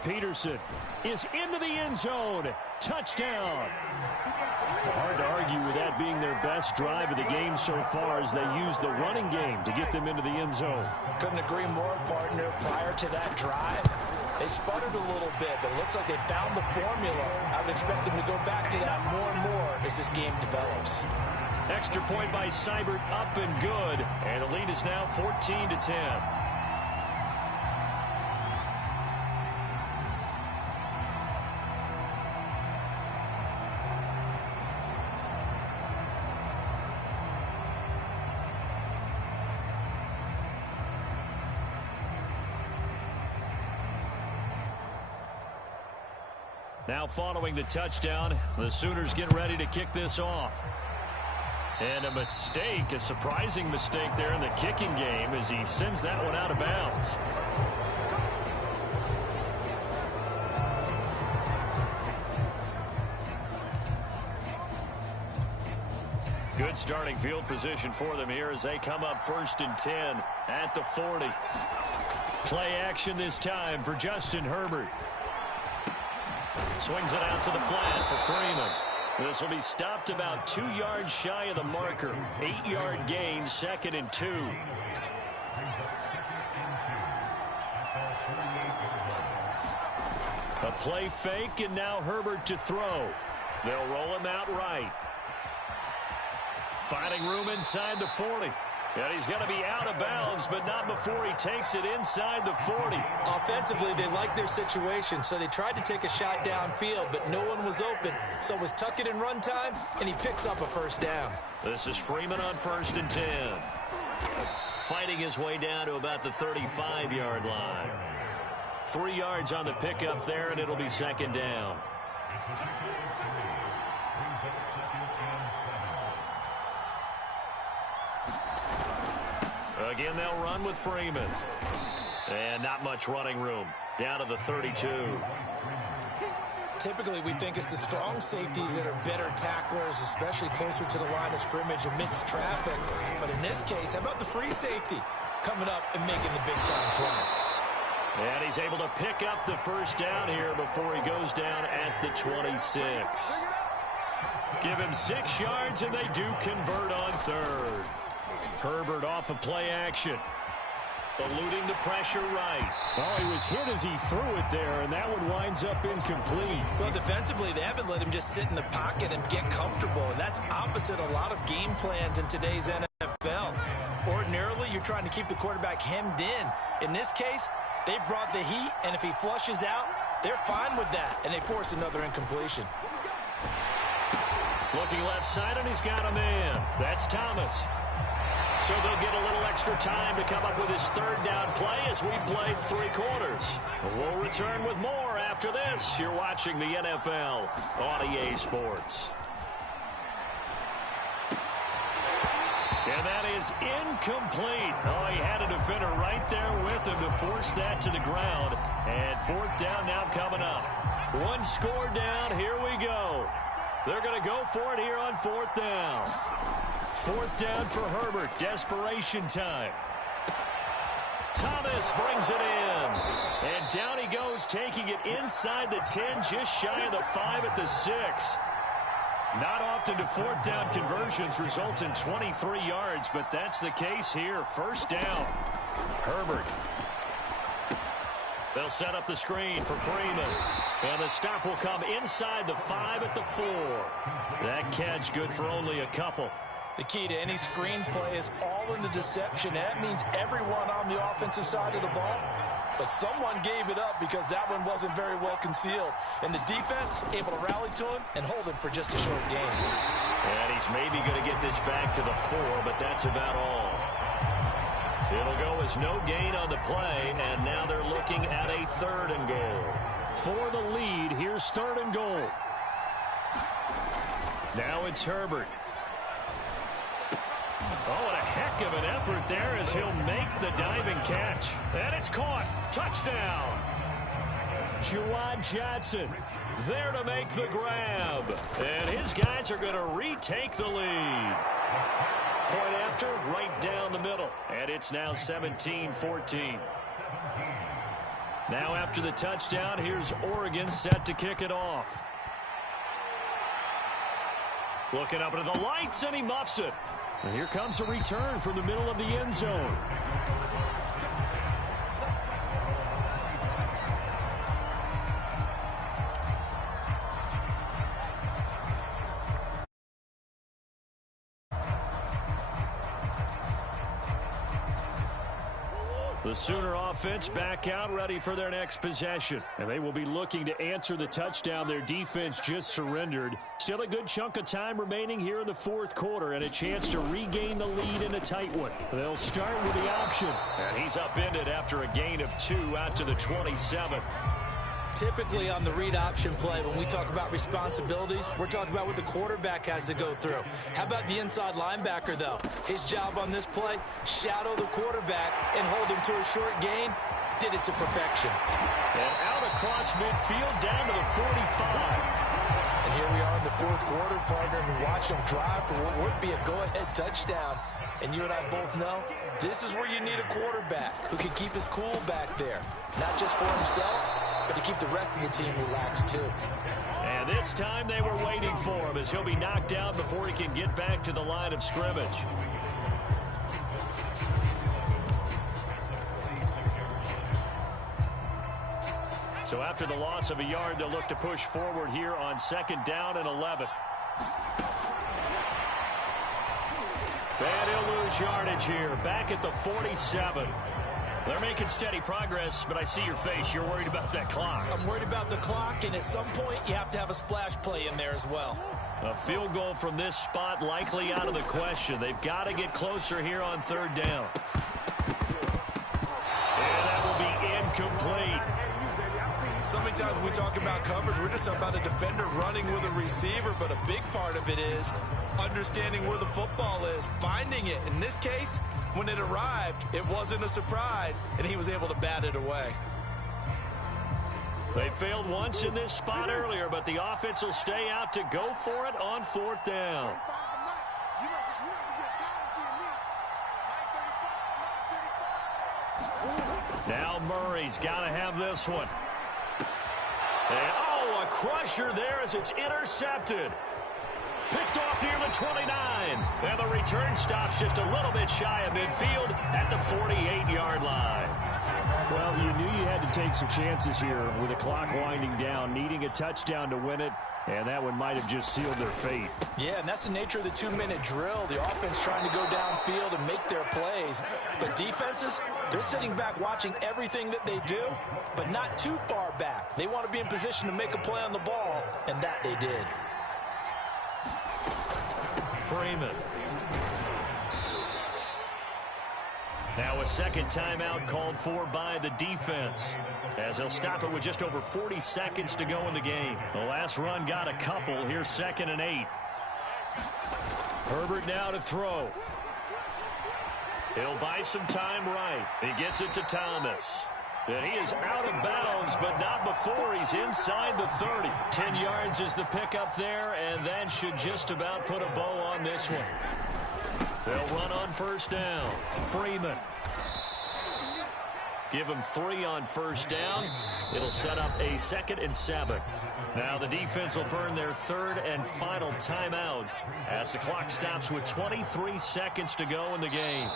Peterson is into the end zone. Touchdown. Hard to argue with that being their best drive of the game so far as they use the running game to get them into the end zone. Couldn't agree more, partner. Prior to that drive, they sputtered a little bit, but it looks like they found the formula. I would expect them to go back to that more and more as this game develops. Extra point by Seibert, up and good. And the lead is now 14-10. Now following the touchdown, the Sooners get ready to kick this off. And a mistake, a surprising mistake there in the kicking game as he sends that one out of bounds. Good starting field position for them here as they come up 1st and 10 at the 40. Play action this time for Justin Herbert. Swings it out to the flat for Freeman. This will be stopped about 2 yards shy of the marker. 8-yard gain, 2nd and 2. A play fake, and now Herbert to throw. They'll roll him out right. Finding room inside the 40. And he's going to be out of bounds, but not before he takes it inside the 40. Offensively, they liked their situation, so they tried to take a shot downfield, but no one was open. So it was tuck it and run time, and he picks up a first down. This is Freeman on 1st and 10. Fighting his way down to about the 35-yard line. 3 yards on the pickup there, and it'll be 2nd down. Again, they'll run with Freeman. And not much running room. Down to the 32. Typically, we think it's the strong safeties that are better tacklers, especially closer to the line of scrimmage amidst traffic. But in this case, how about the free safety coming up and making the big-time play? And he's able to pick up the first down here before he goes down at the 26. Give him 6 yards, and they do convert on 3rd. Herbert off of play action. Eluding the pressure right. Oh, he was hit as he threw it there, and that one winds up incomplete. Well, defensively, they haven't let him just sit in the pocket and get comfortable, and that's opposite a lot of game plans in today's NFL. Ordinarily, you're trying to keep the quarterback hemmed in. In this case, they brought the heat, and if he flushes out, they're fine with that, and they force another incompletion. Looking left side, and he's got a man. That's Thomas. So they'll get a little extra time to come up with his 3rd down play as we played 3 quarters. We'll return with more after this. You're watching the NFL on EA Sports. And that is incomplete. Oh, he had a defender right there with him to force that to the ground. And 4th down now coming up. 1 score down. Here we go. They're going to go for it here on 4th down. 4th down for Herbert. Desperation time. Thomas brings it in. And down he goes, taking it inside the 10, just shy of the 5 at the 6. Not often do 4th down conversions result in 23 yards, but that's the case here. 1st down. Herbert. They'll set up the screen for Freeman. And the stop will come inside the 5 at the 4. That catch good for only a couple. The key to any screen play is all in the deception. That means everyone on the offensive side of the ball. But someone gave it up because that one wasn't very well concealed. And the defense able to rally to him and hold him for just a short gain. And he's maybe going to get this back to the 4, but that's about all. It'll go as no gain on the play, and now they're looking at a 3rd and goal. For the lead, here's 3rd and goal. Now it's Herbert. Oh, and a heck of an effort there as he'll make the diving catch. And it's caught. Touchdown. Juwan Johnson there to make the grab. And his guys are going to retake the lead. Point after, right down the middle. And it's now 17-14. Now after the touchdown, here's Oregon set to kick it off. Looking up into the lights, and he muffs it. And here comes a return from the middle of the end zone. The Sooner offense back out, ready for their next possession. And they will be looking to answer the touchdown their defense just surrendered. Still a good chunk of time remaining here in the 4th quarter and a chance to regain the lead in a tight one. They'll start with the option. And he's upended after a gain of 2 out to the 27. Typically on the read option play, when we talk about responsibilities, we're talking about what the quarterback has to go through. How about the inside linebacker, though? His job on this play, shadow the quarterback and hold him to a short gain. Did it to perfection. And out across midfield, down to the 45. And here we are in the 4th quarter, partner, and watch him drive for what would be a go-ahead touchdown. And you and I both know this is where you need a quarterback who can keep his cool back there. Not just for himself, but to keep the rest of the team relaxed, too. And this time they were waiting for him as he'll be knocked down before he can get back to the line of scrimmage. So after the loss of a yard, they'll look to push forward here on 2nd down and 11. And he'll lose lose yardage here. Back at the 47. They're making steady progress, but I see your face. You're worried about that clock. I'm worried about the clock, and at some point, you have to have a splash play in there as well. A field goal from this spot likely out of the question. They've got to get closer here on third down. And that will be incomplete. So many times when we talk about coverage, we're just talking about a defender running with a receiver, but a big part of it is understanding where the football is, finding it. In this case, when it arrived, it wasn't a surprise, and he was able to bat it away. They failed once in this spot earlier, but the offense will stay out to go for it on fourth down. Now Murray's got to have this one. And, oh, a crusher there as it's intercepted. Picked off near the 29. And the return stops just a little bit shy of midfield at the 48-yard line. Well, you knew you had to take some chances here with the clock winding down, needing a touchdown to win it, and that one might have just sealed their fate. Yeah, and that's the nature of the 2-minute drill. The offense trying to go downfield and make their plays. But defenses, they're sitting back watching everything that they do, but not too far back. They want to be in position to make a play on the ball, and that they did. Freeman. Now a second timeout called for by the defense, as they'll stop it with just over 40 seconds to go in the game. The last run got a couple. Here's 2nd and 8. Herbert now to throw. He'll buy some time right. He gets it to Thomas. And he is out of bounds, but not before he's inside the 30. 10 yards is the pickup there, and that should just about put a bow on this one. They'll run on first down. Freeman. Give him 3 on first down. It'll set up a 2nd and 7. Now the defense will burn their 3rd and final timeout as the clock stops with 23 seconds to go in the game.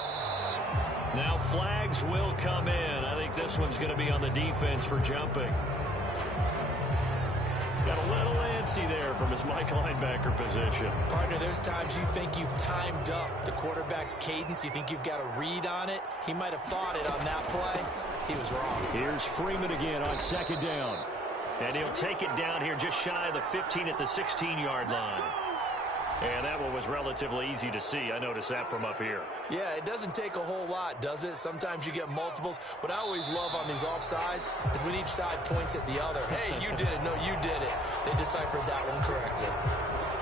Now flags will come in. I think this one's going to be on the defense for jumping. Got a little antsy there from his Mike linebacker position. Partner, there's times you think you've timed up the quarterback's cadence. You think you've got a read on it. He might have thought it on that play. He was wrong. Here's Freeman again on 2nd down. And he'll take it down here just shy of the 15 at the 16-yard line. And that one was relatively easy to see. I noticed that from up here. Yeah, it doesn't take a whole lot, does it? Sometimes you get multiples. What I always love on these offsides is when each side points at the other. Hey, you did it. No, you did it. They deciphered that one correctly.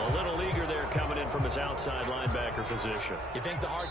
A little eager there coming in from his outside linebacker position. You think the hard...